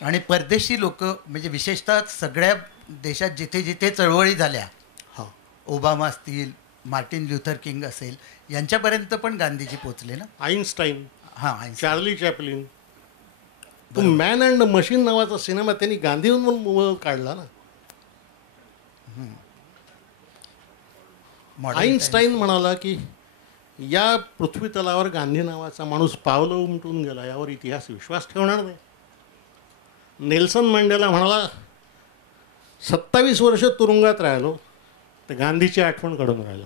आणि परदेशी लोक म्हणजे विशेषतः सगळ्या देशात जिथे जिथे चळवळी झाल्या, हां, ओबामा असतील, मार्टिन ल्युथर किंग असेल, यांच्यापर्यंत पण गांधीजी पोचले ना. आईन्स्टाईन, हां, चार्ली चॅपलिन. तो मॅन अँड मशीन नावाचा सिनेमा त्यांनी गांधीहून काढला ना. आईन्स्टाईन म्हणाला की या पृथ्वी तलावर गांधी नावाचा माणूस पावलं उमटून गेला, यावर इतिहास विश्वास ठेवणार नाही. नेल्सन मंडेला म्हणाला 27 वर्ष तुरुंगात राहिलो तर गांधीची आठवण काढून राहिलो.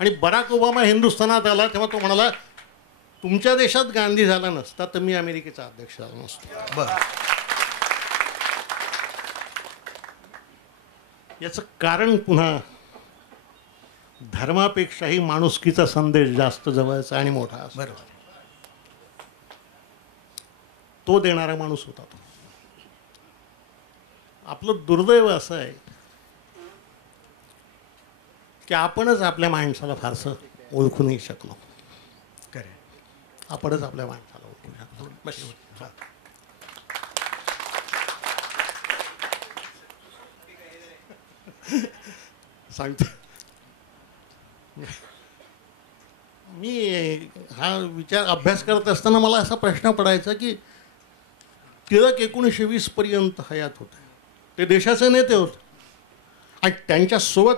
आणि बराक ओबामा हिंदुस्थानात आला तेव्हा तो म्हणाला तुमच्या देशात गांधी झाला नसता तर मी अमेरिकेचा अध्यक्ष झाला नसतो. बरं. याचं कारण पुन्हा धर्मापेक्षाही माणुसकीचा संदेश जास्त जवळचा आणि मोठा असतो. बरोबर. तो देणारा माणूस होता तो. आपलं दुर्दैव असं आहे की आपणच आपल्या माणसाला फारसं ओळखू नाही शकलो. खरं. आपणच आपल्या माणसाला ओळखू शकलो. बस. सांगतो मी हा विचार अभ्यास करत असताना मला असा प्रश्न पडायचा की टिळक 1920 पर्यंत हयात होते. ते देशाचे नेते होते आणि त्यांच्यासोबत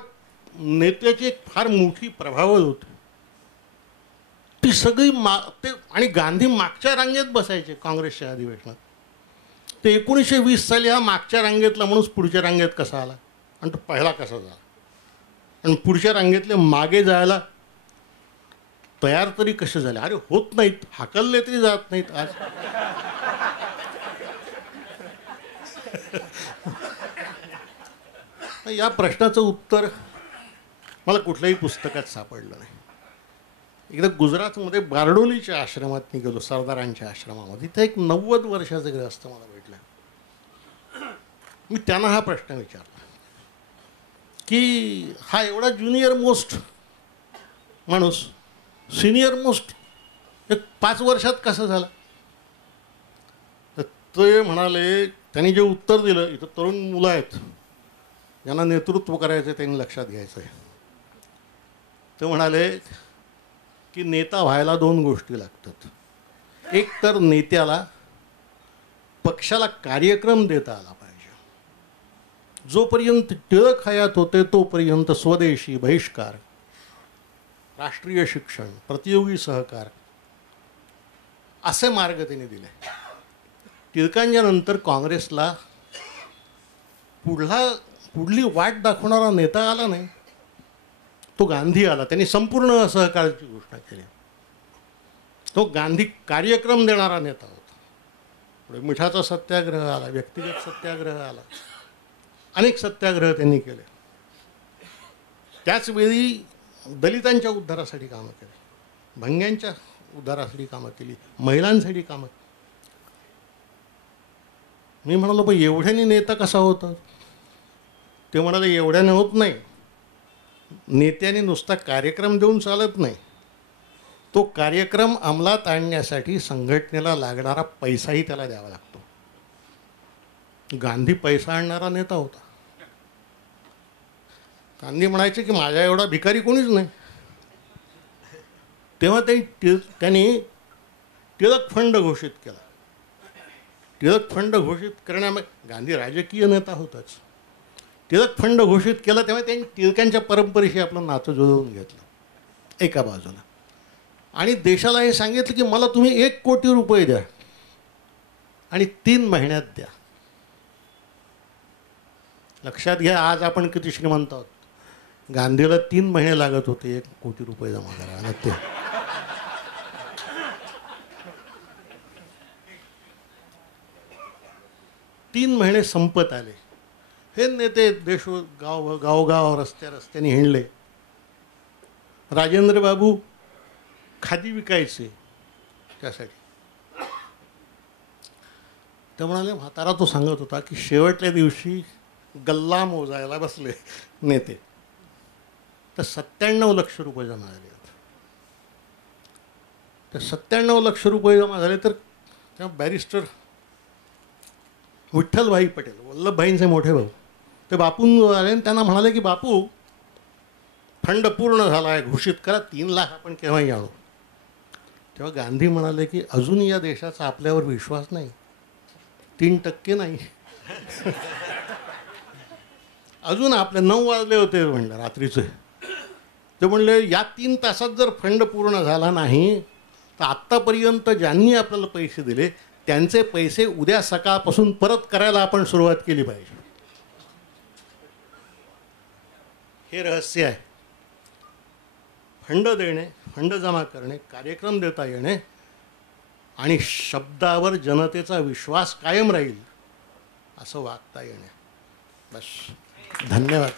नेत्याची एक फार मोठी प्रभावळ होती. ती सगळी ते आणि गांधी मागच्या रांगेत बसायचे काँग्रेसच्या अधिवेशनात. ते 1920 साली हा मागच्या रांगेतला माणूस पुढच्या रांगेत कसा आला आणि तो पहिला कसा झाला आणि पुढच्या रांगेतले मागे जायला तयार तरी कसे झाले. अरे होत नाहीत, हाकलले तरी जात नाहीत. आज या प्रश्नाचं उत्तर मला कुठल्याही पुस्तकात सापडलं नाही. एकदा गुजरातमध्ये बारडोलीच्या आश्रमात निघालो, सरदारांच्या आश्रमामध्ये. तिथे एक 90 वर्षाचे ग्रस्त मला भेटला. मी त्यांना हा प्रश्न विचारला की हा एवढा ज्युनियर मोस्ट माणूस सिनियर मोस्ट एक 5 वर्षात कसं झाला. तर ते म्हणाले, त्यांनी जे उत्तर दिलं, इथं तरुण मुलं आहेत ज्यांना नेतृत्व करायचं आहे त्यांनी लक्षात घ्यायचं आहे. ते म्हणाले की नेता व्हायला 2 गोष्टी लागतात. एक तर नेत्याला पक्षाला कार्यक्रम देता आला पाहिजे. जोपर्यंत टिळक हयात होते तोपर्यंत स्वदेशी, बहिष्कार, राष्ट्रीय शिक्षण, प्रतियोगी सहकार असे मार्ग त्यांनी दिले. टिळकांच्या नंतर काँग्रेसला पुढली वाट दाखवणारा नेता आला नाही. तो गांधी आला. त्यांनी संपूर्ण सहकार्याची घोषणा केली. तो गांधी कार्यक्रम देणारा नेता होता. पुढे मिठाचा सत्याग्रह आला, व्यक्तिगत सत्याग्रह आला, अनेक सत्याग्रह त्यांनी केले. त्याचवेळी दलितांच्या उद्धारासाठी कामं केली, भंग्यांच्या उद्धारासाठी कामं केली, महिलांसाठी कामं. मी म्हणालो पण एवढ्याने नेता कसा होता. ते म्हणाले एवढ्याने होत नाही. नेत्याने नुसता कार्यक्रम देऊन चालत नाही. तो कार्यक्रम अंमलात आणण्यासाठी संघटनेला लागणारा पैसाही त्याला द्यावा लागतो. गांधी पैसा आणणारा नेता होता. गांधी म्हणायचे की माझ्या एवढा भिकारी कोणीच नाही. तेव्हा त्यांनी टिळक फंड घोषित केला. टिळक फंड घोषित करण्यामध्ये गांधी राजकीय नेता होताच. टिळक फंड घोषित केला तेव्हा त्यांनी टिळकांच्या परंपरेशी आपलं नातं जुळवून घेतलं एका बाजूला. आणि देशाला हे सांगितलं की मला तुम्ही 1 कोटी रुपये द्या आणि 3 महिन्यात द्या. लक्षात घ्या आज आपण किती श्रीमंत आहोत. गांधीला 3 महिने लागत होते 1 कोटी रुपये जमा करायला. ते 3 महिने संपत आले. हे नेते देश गावगाव रस्त्याने हिंडले. राजेंद्र बाबू खादी विकायचे त्यासाठी. ते म्हणाले, म्हातारा तो सांगत होता की शेवटल्या दिवशी गल्ला मोजायला बसले नेते तर 97 लक्ष रुपये जमा झाले. तर 97 लक्ष रुपये जमा झाले तर तेव्हा बॅरिस्टर विठ्ठलभाई पटेल, वल्लभभाईंचे मोठे भाऊ, ते बापूंजवळ आले आणि त्यांना म्हणाले की बापू, फंड पूर्ण झाला आहे, घोषित करा, 3 लाख आपण केव्हाही आणू. तेव्हा गांधी म्हणाले की अजून या देशाचा आपल्यावर विश्वास नाही, 3% नाही. अजून आपले 9 वाजले होते म्हणलं रात्रीचे. ते म्हणले या 3 तासात जर फंड पूर्ण झाला नाही तर आत्तापर्यंत ज्यांनी आपल्याला पैसे दिले त्यांचे पैसे उद्या सकाळपासून परत करायला आपण सुरुवात केली पाहिजे. हे रहस्य आहे. फंड देणे, फंड जमा करणे, कार्यक्रम देता येणे आणि शब्दावर जनतेचा विश्वास कायम राहील असं वागता येणे. बस. धन्यवाद.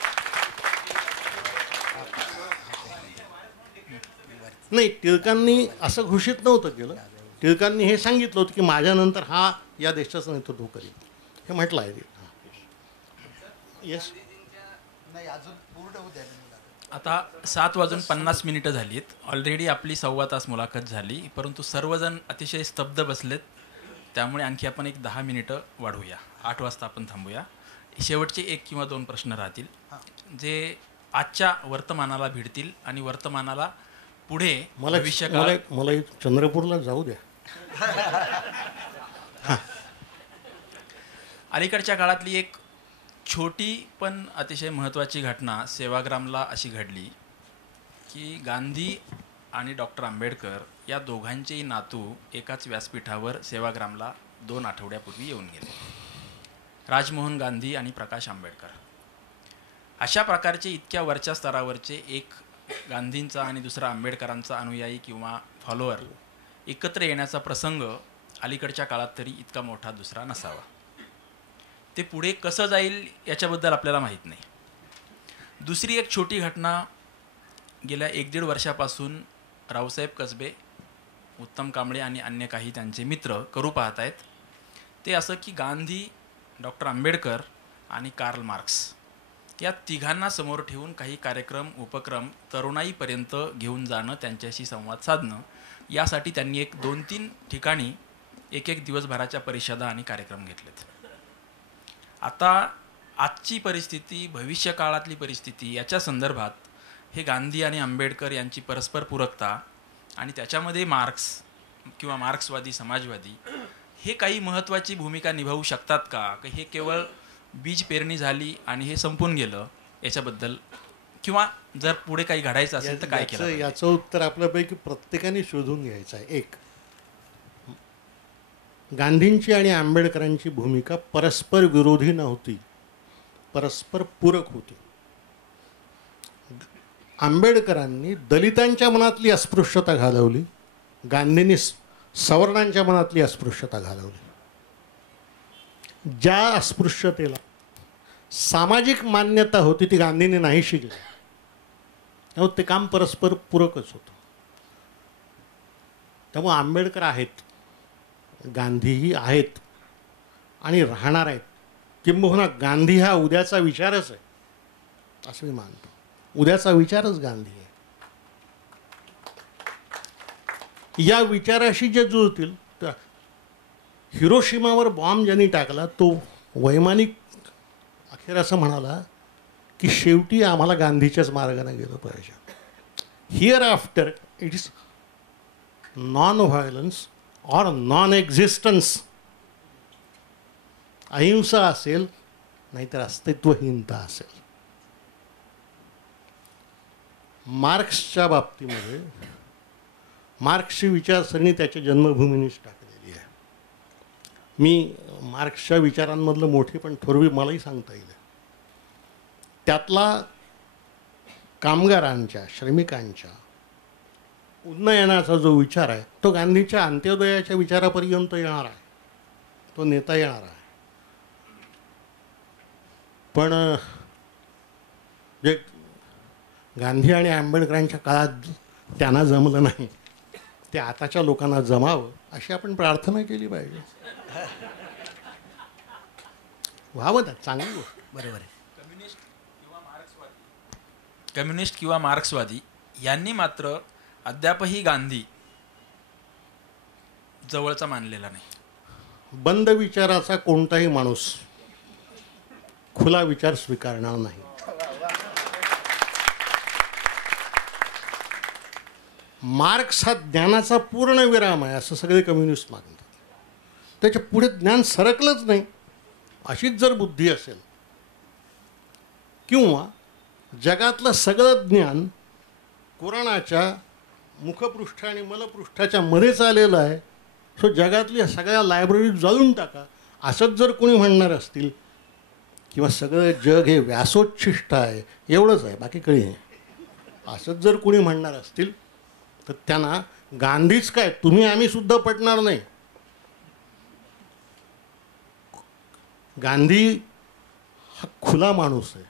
नाही, टिळकांनी असं घोषित नव्हतं केलं. टिळकांनी हे सांगितलं होतं की माझ्यानंतर हा या देशाचं नेतृत्व करेल, हे म्हटलं आहे. येस. नाही, अजून पूर्ण होऊ द्या. आता 7:50 झालीत. ऑलरेडी आपली 1.25 तास मुलाखत झाली, परंतु सर्वजण अतिशय स्तब्ध बसलेत. त्यामुळे आणखी आपण एक 10 मिनिटं वाढवूया. 8 वाजता आपण थांबूया. शेवटचे 1 किंवा 2 प्रश्न राहतील जे आजच्या वर्तमानाला भिडतील आणि वर्तमानाला पुढे भविष्यकाळ. मला चंद्रपूरला जाऊ द्या. अलीकडच्या काळातली एक छोटी पण अतिशय महत्त्वाची घटना सेवाग्रामला अशी घडली की गांधी आणि डॉक्टर आंबेडकर या दोघांचेही नातू एकाच व्यासपीठावर सेवाग्रामला 2 आठवड्यापूर्वी येऊन गेले. राजमोहन गांधी आणि प्रकाश आंबेडकर. अशा प्रकारचे इतक्या वरच्या स्तरावरचे, एक गांधींचा आणि दुसरा आंबेडकरांचा अनुयायी किंवा फॉलोअर एकत्र येण्याचा प्रसंग अलीकडच्या काळात तरी इतका मोठा दुसरा नसावा. ते पुढे कसं जाईल याच्याबद्दल आपल्याला माहीत नाही. दुसरी एक छोटी घटना गेल्या 1-1.5 वर्षापासून रावसाहेब कसबे, उत्तम कांबळे आणि अन्य काही त्यांचे मित्र करू पाहत आहेत. ते असं की गांधी, डॉक्टर आंबेडकर आणि कार्ल मार्क्स या तिघांना समोर ठेवून काही कार्यक्रम, उपक्रम तरुणाईपर्यंत घेऊन जाणं, त्यांच्याशी संवाद साधणं, यासाठी त्यांनी 1-2-3 ठिकाणी 1-1 दिवसभराच्या परिषदा आणि कार्यक्रम घेतलेत. आता आजची परिस्थिती, भविष्य काळातली परिस्थिती याच्या संदर्भात हे गांधी आणि आंबेडकर यांची परस्पर पूरकता आणि त्याच्यामध्ये मार्क्स किंवा मार्क्सवादी, समाजवादी हे काही महत्त्वाची भूमिका निभावू शकतात का? हे केवळ बीज पेरणी झाली आणि हे संपून गेलं याच्याबद्दल, किंवा जर पुढे काही घडायचं असेल तर काय केलं? याचं उत्तर आपल्यापैकी प्रत्येकाने शोधून घ्यायचं आहे. 1, गांधींची आणि आंबेडकरांची भूमिका परस्पर विरोधी नव्हती, परस्पर पूरक होती. आंबेडकरांनी दलितांच्या मनातली अस्पृश्यता घालवली, गांधींनी सवर्णांच्या मनातली अस्पृश्यता घालवली. ज्या अस्पृश्यतेला सामाजिक मान्यता होती ती गांधींनी नाही शिकली, त्यामुळे ते काम परस्पर पूरकच होतं. त्यामुळे आंबेडकर आहेत, गांधीही आहेत आणि राहणार आहेत. किंबहुना गांधी हा उद्याचा विचारच आहे असं मी मानतो. उद्याचा विचारच गांधी आहे. या विचाराशी जे जुळतील, तर हिरोशिमावर बॉम्ब ज्यांनी टाकला तो वैमानिक अखेर असं म्हणाला की शेवटी आम्हाला गांधीच्याच मार्गाने गेलं पाहिजे. Here after it is non violence और नॉन एक्झिस्टन्स. अहिंसा असेल नाहीतर अस्तित्वहीनता असेल. मार्क्सच्या बाबतीमध्ये मार्क्सची विचारसरणी त्याच्या जन्मभूमीनेच टाकलेली आहे. मी मार्क्सच्या विचारांमधलं मोठे पण थोरवी मलाही सांगता येईल. त्यातला कामगारांच्या, श्रमिकांच्या उन्नयनाचा जो विचार आहे तो गांधीच्या अंत्योदयाच्या विचारापर्यंत येणार आहे, तो नेता येणार आहे. पण जे गांधी आणि आंबेडकरांच्या काळात त्यांना जमलं नाही ते आताच्या लोकांना जमावं अशी आपण प्रार्थना केली पाहिजे. व्हावं ना, चांगलं. बरोबर आहे. कम्युनिस्ट किंवा मार्क्सवादी यांनी मात्र अद्यापही गांधी जवळचा मानलेला नाही. बंद विचाराचा कोणताही माणूस खुला विचार स्वीकारणार नाही. मार्क्स हा ज्ञानाचा पूर्ण विराम आहे असं सगळे कम्युनिस्ट मानतात. त्याच्या पुढे ज्ञान सरकलंच नाही अशीच जर बुद्धी असेल, किंवा जगातलं सगळं ज्ञान कुराणाच्या मुखपृष्ठ आणि मलपृष्ठाच्या मध्येच आलेलं आहे, सो जगातल्या सगळ्या लायब्ररी जाळून टाका असंच जर कोणी म्हणणार असतील, किंवा सगळं जग हे व्यासोच्छिष्ट आहे एवढंच आहे बाकी काही नाही असंच जर कोणी म्हणणार असतील, तर त्यांना गांधीच काय तुम्ही आम्ही सुद्धा पटणार नाही. गांधी हा खुला माणूस आहे.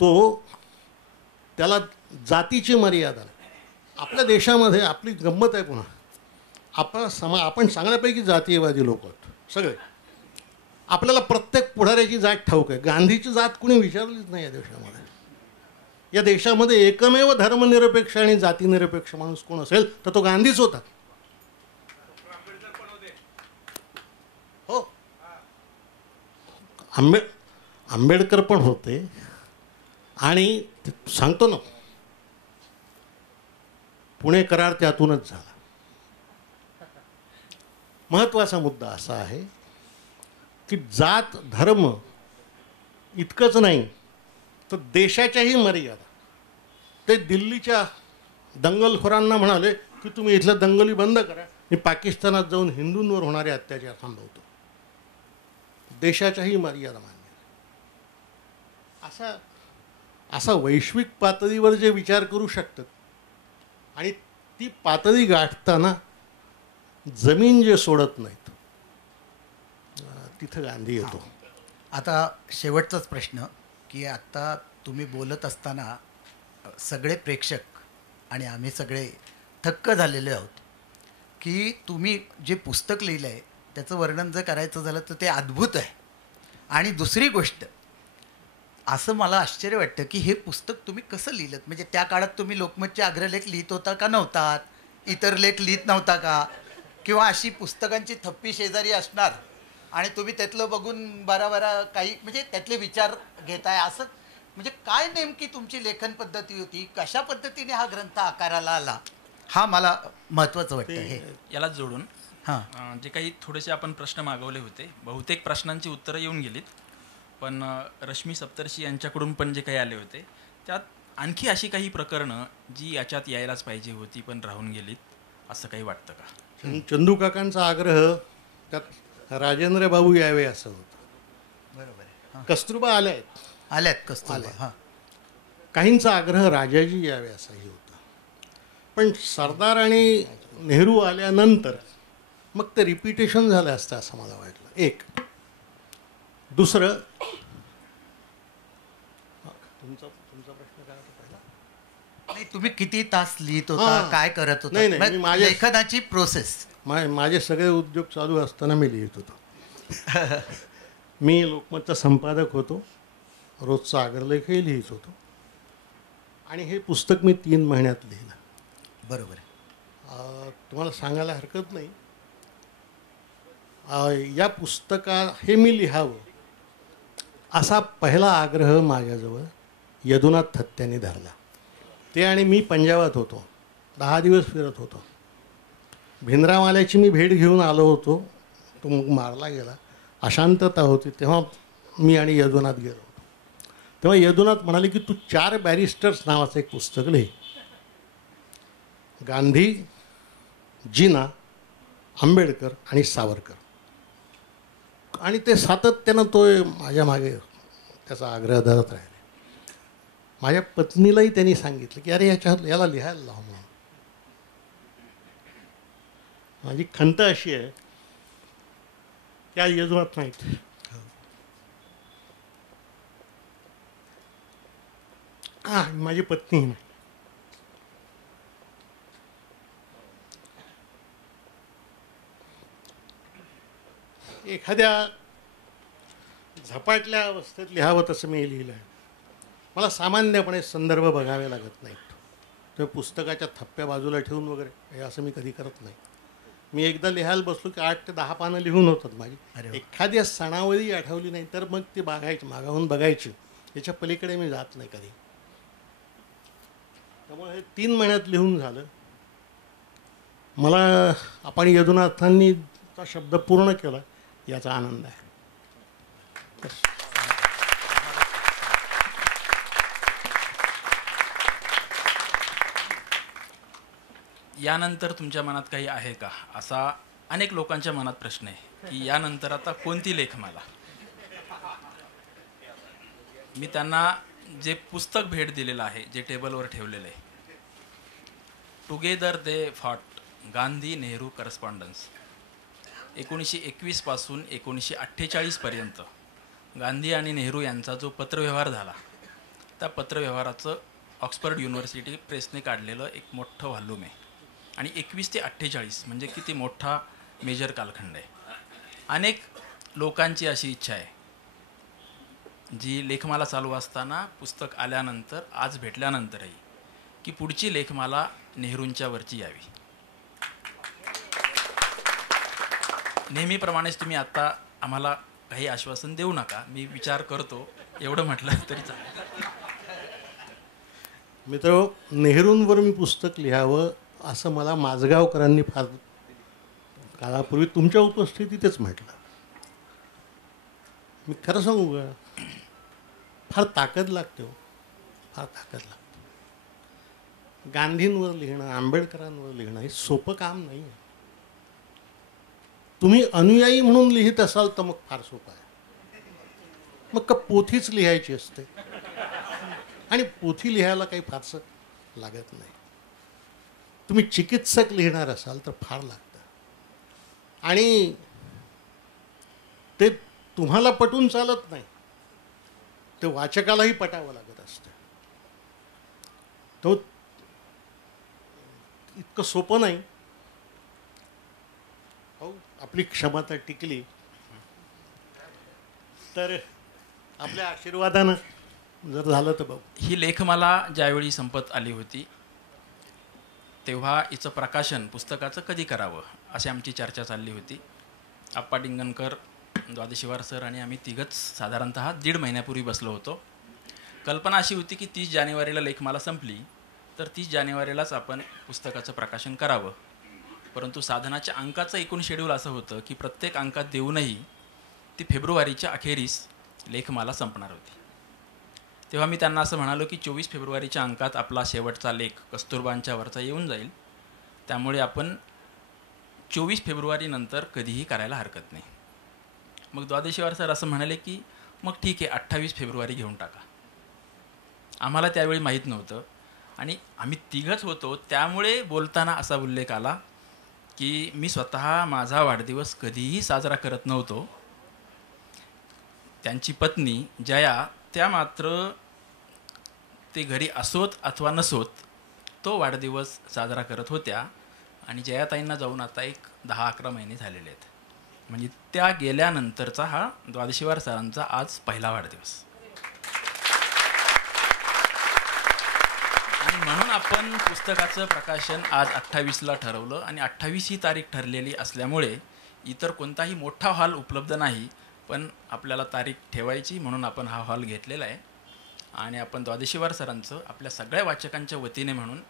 तो त्याला जातीची मर्यादा नाही. आपल्या देशामध्ये आपली गंमत आहे. पुन्हा आपण चांगल्यापैकी जातीयवादी लोक आहोत सगळे. आपल्याला प्रत्येक पुढाऱ्याची जात ठाऊक आहे. गांधीची जात कुणी विचारलीच नाही या देशामध्ये. या देशामध्ये एकमेव धर्मनिरपेक्ष आणि जातीनिरपेक्ष माणूस कोण असेल तर तो गांधीच होता. हो, आंबेडकर पण होते. आणि सांगतो ना, पुणे करार त्यातूनच झाला. महत्त्वाचा मुद्दा असा आहे की जात धर्म इतकंच नाही तर देशाच्याही मर्यादा. ते दिल्लीच्या दंगलखोरांना म्हणाले की तुम्ही इथल्या दंगली बंद करा, मी पाकिस्तानात जाऊन हिंदूंवर होणारे अत्याचार थांबवतो. देशाच्याही मर्यादा मान्य. असा वैश्विक पातळीवर जे विचार करू शकतात आणि ती पातळी गाठताना जमीन जे सोडत नाहीत, तिथं गांधी येतो. आता शेवटचाच प्रश्न, की आता तुम्ही बोलत असताना सगळे प्रेक्षक आणि आम्ही सगळे थक्क झालेले आहोत की तुम्ही जे पुस्तक लिहिलं आहे त्याचं वर्णन जर करायचं झालं तर ते अद्भुत आहे. आणि दुसरी गोष्ट, असं मला आश्चर्य वाटतं की हे पुस्तक तुम्ही कसं लिहिलं. म्हणजे त्या काळात तुम्ही लोकमतचे अग्रलेख लिहित होता का नव्हतात, इतर लेख लिहित नव्हता का, किंवा अशी पुस्तकांची थप्पी शेजारी असणार आणि तुम्ही त्यातलं बघून बारा काही म्हणजे त्यातले विचार घेताय, असं म्हणजे काय नेमकी तुमची लेखन पद्धती होती, कशा पद्धतीने हा ग्रंथ आकाराला आला, हा मला महत्त्वाचं वाटतं. हे याला जोडून हां, जे काही थोडेसे आपण प्रश्न मागवले होते, बहुतेक प्रश्नांची उत्तरं येऊन गेलीत, पण रश्मी सप्तर्षी यांच्याकडून पण जे काही आले होते त्यात आणखी अशी काही प्रकरणं जी याच्यात यायलाच पाहिजे होती पण राहून गेलीत, असं काही वाटतं का? चंदू काकांचा आग्रह त्यात राजेंद्र बाबू यावे असं होतं. बरोबर आहे. कस्तुरबा आल्यात कस्तुरबा. हां, काहींचा आग्रह राजाजी यावे असाही होता. पण सरदार आणि नेहरू आल्यानंतर मग ते रिपिटेशन झालं असतं असं मला वाटलं. एक दुसरं, तुमचा प्रश्न काय होता पहिला? नाही, तुम्ही किती तास लिहित होता, हां. काय करत होता, नाही, मी म्हणजे माझ्या- लेखनाची प्रोसेस. माझे सगळे उद्योग चालू असताना मी लिहित होतो. मी लोकमतचा संपादक होतो, रोजचा अग्रलेखही लिहित होतो. आणि हे पुस्तक मी 3 महिन्यात लिहिलं. बरोबर आहे. तुम्हाला सांगायला हरकत नाही, या हे मी लिहावं असा पहिला आग्रह माझ्याजवळ यदुनाथ थत्त्यांनी धरला. ते आणि मी पंजाबात होतो, 10 दिवस फिरत होतो. भिंद्रावाल्याची मी भेट घेऊन आलो होतो, तो मग मारला गेला. अशांतता होती, तेव्हा मी आणि यदुनाथ गेलो होतो. तेव्हा यदुनाथ म्हणाले की तू 4 बॅरिस्टर्स नावाचं एक पुस्तक लिहि, गांधी, जिना, आंबेडकर आणि सावरकर. आणि ते सातत्यानं तो माझ्या मागे त्याचा आग्रह धरत राहिले. माझ्या पत्नीलाही त्यांनी सांगितलं की अरे याला लिहायला लाव म्हणून. माझी खंत अशी आहे की आज यजमात नाहीत. माझी पत्नी नाही. एखाद्या झपाटल्या अवस्थेत लिहावं तसं मी लिहिलं आहे. मला सामान्यपणे संदर्भ बघावे लागत नाहीत. तर पुस्तकाच्या थप्प्या बाजूला ठेवून वगैरे हे असं मी कधी करत नाही. मी एकदा लिहायला बसलो की 8 ते 10 पानं लिहून होतात माझी. अरे वा. एखाद्या सणावरही आठवली नाही तर मग ती बघायची, मागाहून बघायची. याच्या पलीकडे मी जात नाही कधी. त्यामुळे हे 3 महिन्यात लिहून झालं. मला आपण यदुनाथांनी चा शब्द पूर्ण केला याचा आनंद आहे. बस. यानंतर तुमच्या मनात काही आहे का? असा अनेक लोकांच्या मनात प्रश्न आहे की यानंतर आता कोणती लेखमाला. मी त्यांना जे पुस्तक भेट दिलेलं आहे, जे टेबलवर ठेवलेलं आहे, together they fought Gandhi Nehru correspondence, 1921 पासून 1948 पर्यंत गांधी आणि नेहरू यांचा जो पत्रव्यवहार झाला, त्या पत्रव्यवहाराचं ऑक्सफर्ड युनिव्हर्सिटी प्रेसने काढलेलं एक मोठं व्हॉल्यूम आहे. आणि 21 ते 48 म्हणजे किती मोठा मेजर कालखंड आहे. अनेक लोकांची अशी इच्छा आहे जी लेखमाला चालू असताना, पुस्तक आल्यानंतर, आज भेटल्यानंतरही, की पुढची लेखमाला नेहरूंच्या वरची यावी. नेहमीप्रमाणेच तुम्ही आत्ता आम्हाला काही आश्वासन देऊ नका, मी विचार करतो, एवढं म्हटलं तरी चालेल. मित्र, नेहरूंवर मी पुस्तक लिहावं असं मला माझगावकरांनी फार काळापूर्वी तुमच्या उपस्थितीतच म्हटलं. मी खरं सांगू का, फार ताकद लागते हो, फार ताकद लागते. गांधींवर लिहिणं, आंबेडकरांवर लिहिणं हे सोपं काम नाही आहे. तुम्ही अनुयायी म्हणून लिहित असाल तर मग फार सोपं आहे. मग का पोथीच लिहायची असते, आणि पोथी लिहायला काही फारसं लागत नाही. तुम्ही चिकित्सक लिहिणार असाल तर फार लागतं, आणि ते तुम्हाला पटून चालत नाही, ते वाचकालाही पटावं लागत असतं. तो इतकं सोपं नाही. हो, आपली क्षमता टिकली तर आपल्या आशीर्वादानं जर झालं तर बघू. ही लेखमाला ज्यावेळी संपत आली होती तेव्हा हिचं प्रकाशन पुस्तकाचं कधी करावं अशी आमची चर्चा चालली होती. आप्पा डिंगणकर, द्वादशीवार सर आणि आम्ही तिघंच साधारणतः 1.5 महिन्यापूर्वी बसलो होतो. कल्पना अशी होती की 30 जानेवारीला लेखमाला संपली तर 30 जानेवारीलाच आपण पुस्तकाचं प्रकाशन करावं. परंतु साधनाच्या अंकाचं एकूण शेड्यूल असं होतं की प्रत्येक अंकात देऊनही ती फेब्रुवारीच्या अखेरीस लेखमाला संपणार होती. तेव्हा मी त्यांना असं म्हणालो की 24 फेब्रुवारीच्या अंकात आपला शेवटचा लेख कस्तुरबांच्या वरचा येऊन जाईल, त्यामुळे आपण 24 फेब्रुवारीनंतर कधीही करायला हरकत नाही. मग द्वादशीवार सर असं म्हणाले की मग ठीक आहे, 28 फेब्रुवारी घेऊन टाका. आम्हाला त्यावेळी माहीत नव्हतं आणि आम्ही तिघंच होतो, त्यामुळे बोलताना असा उल्लेख आला की मी स्वतः माझा वाढदिवस कधीही साजरा करत नव्हतो. त्यांची पत्नी जया, त्या मात्र ते घरी असोत अथवा नसोत तो वाढदिवस साजरा करत होत्या. आणि जयाताईंना जाऊन आता एक 10-11 महिने झालेले आहेत. म्हणजे त्या गेल्यानंतरचा हा द्वादशीवार सरांचा आज पहिला वाढदिवस. आणि म्हणून आपण पुस्तकाचं प्रकाशन आज 28ला ठरवलं, आणि 28 ही तारीख ठरलेली असल्यामुळे इतर कोणताही मोठा हॉल उपलब्ध नाही, पण आपल्याला तारीख ठेवायची म्हणून आपण हा हॉल घेतलेला आहे. आणि आपण द्वादशीवार सरांचं आपल्या सगळ्या वाचकांच्या वतीने म्हणून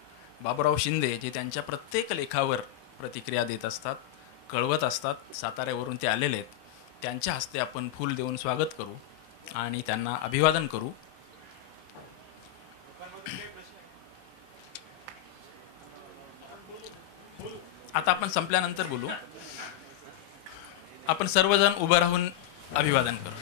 बाबूराव शिंदे, जे त्यांच्या प्रत्येक लेखावर प्रतिक्रिया देत असतात, कळवत असतात, साताऱ्यावरून ते आलेले आहेत, त्यांच्या हस्ते आपण फूल देऊन स्वागत करू आणि त्यांना अभिवादन करू. आता आपण संपल्यानंतर बोलू. आपण सर्वजण उभं राहून अभिवादन करू.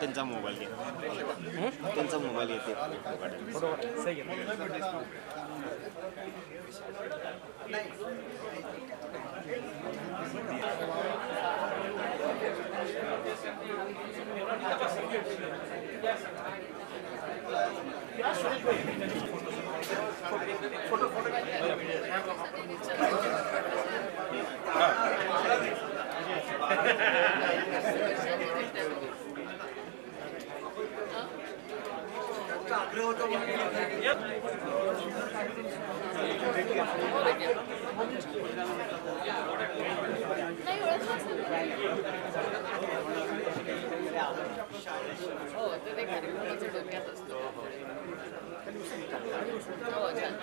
त्यांचा मोबाईल घे, त्यांचा मोबाईल येते. नाही ओळखलंच नाही. हो तर ते कार्यक्रमाच्या डोक्यात असतं. हो छान.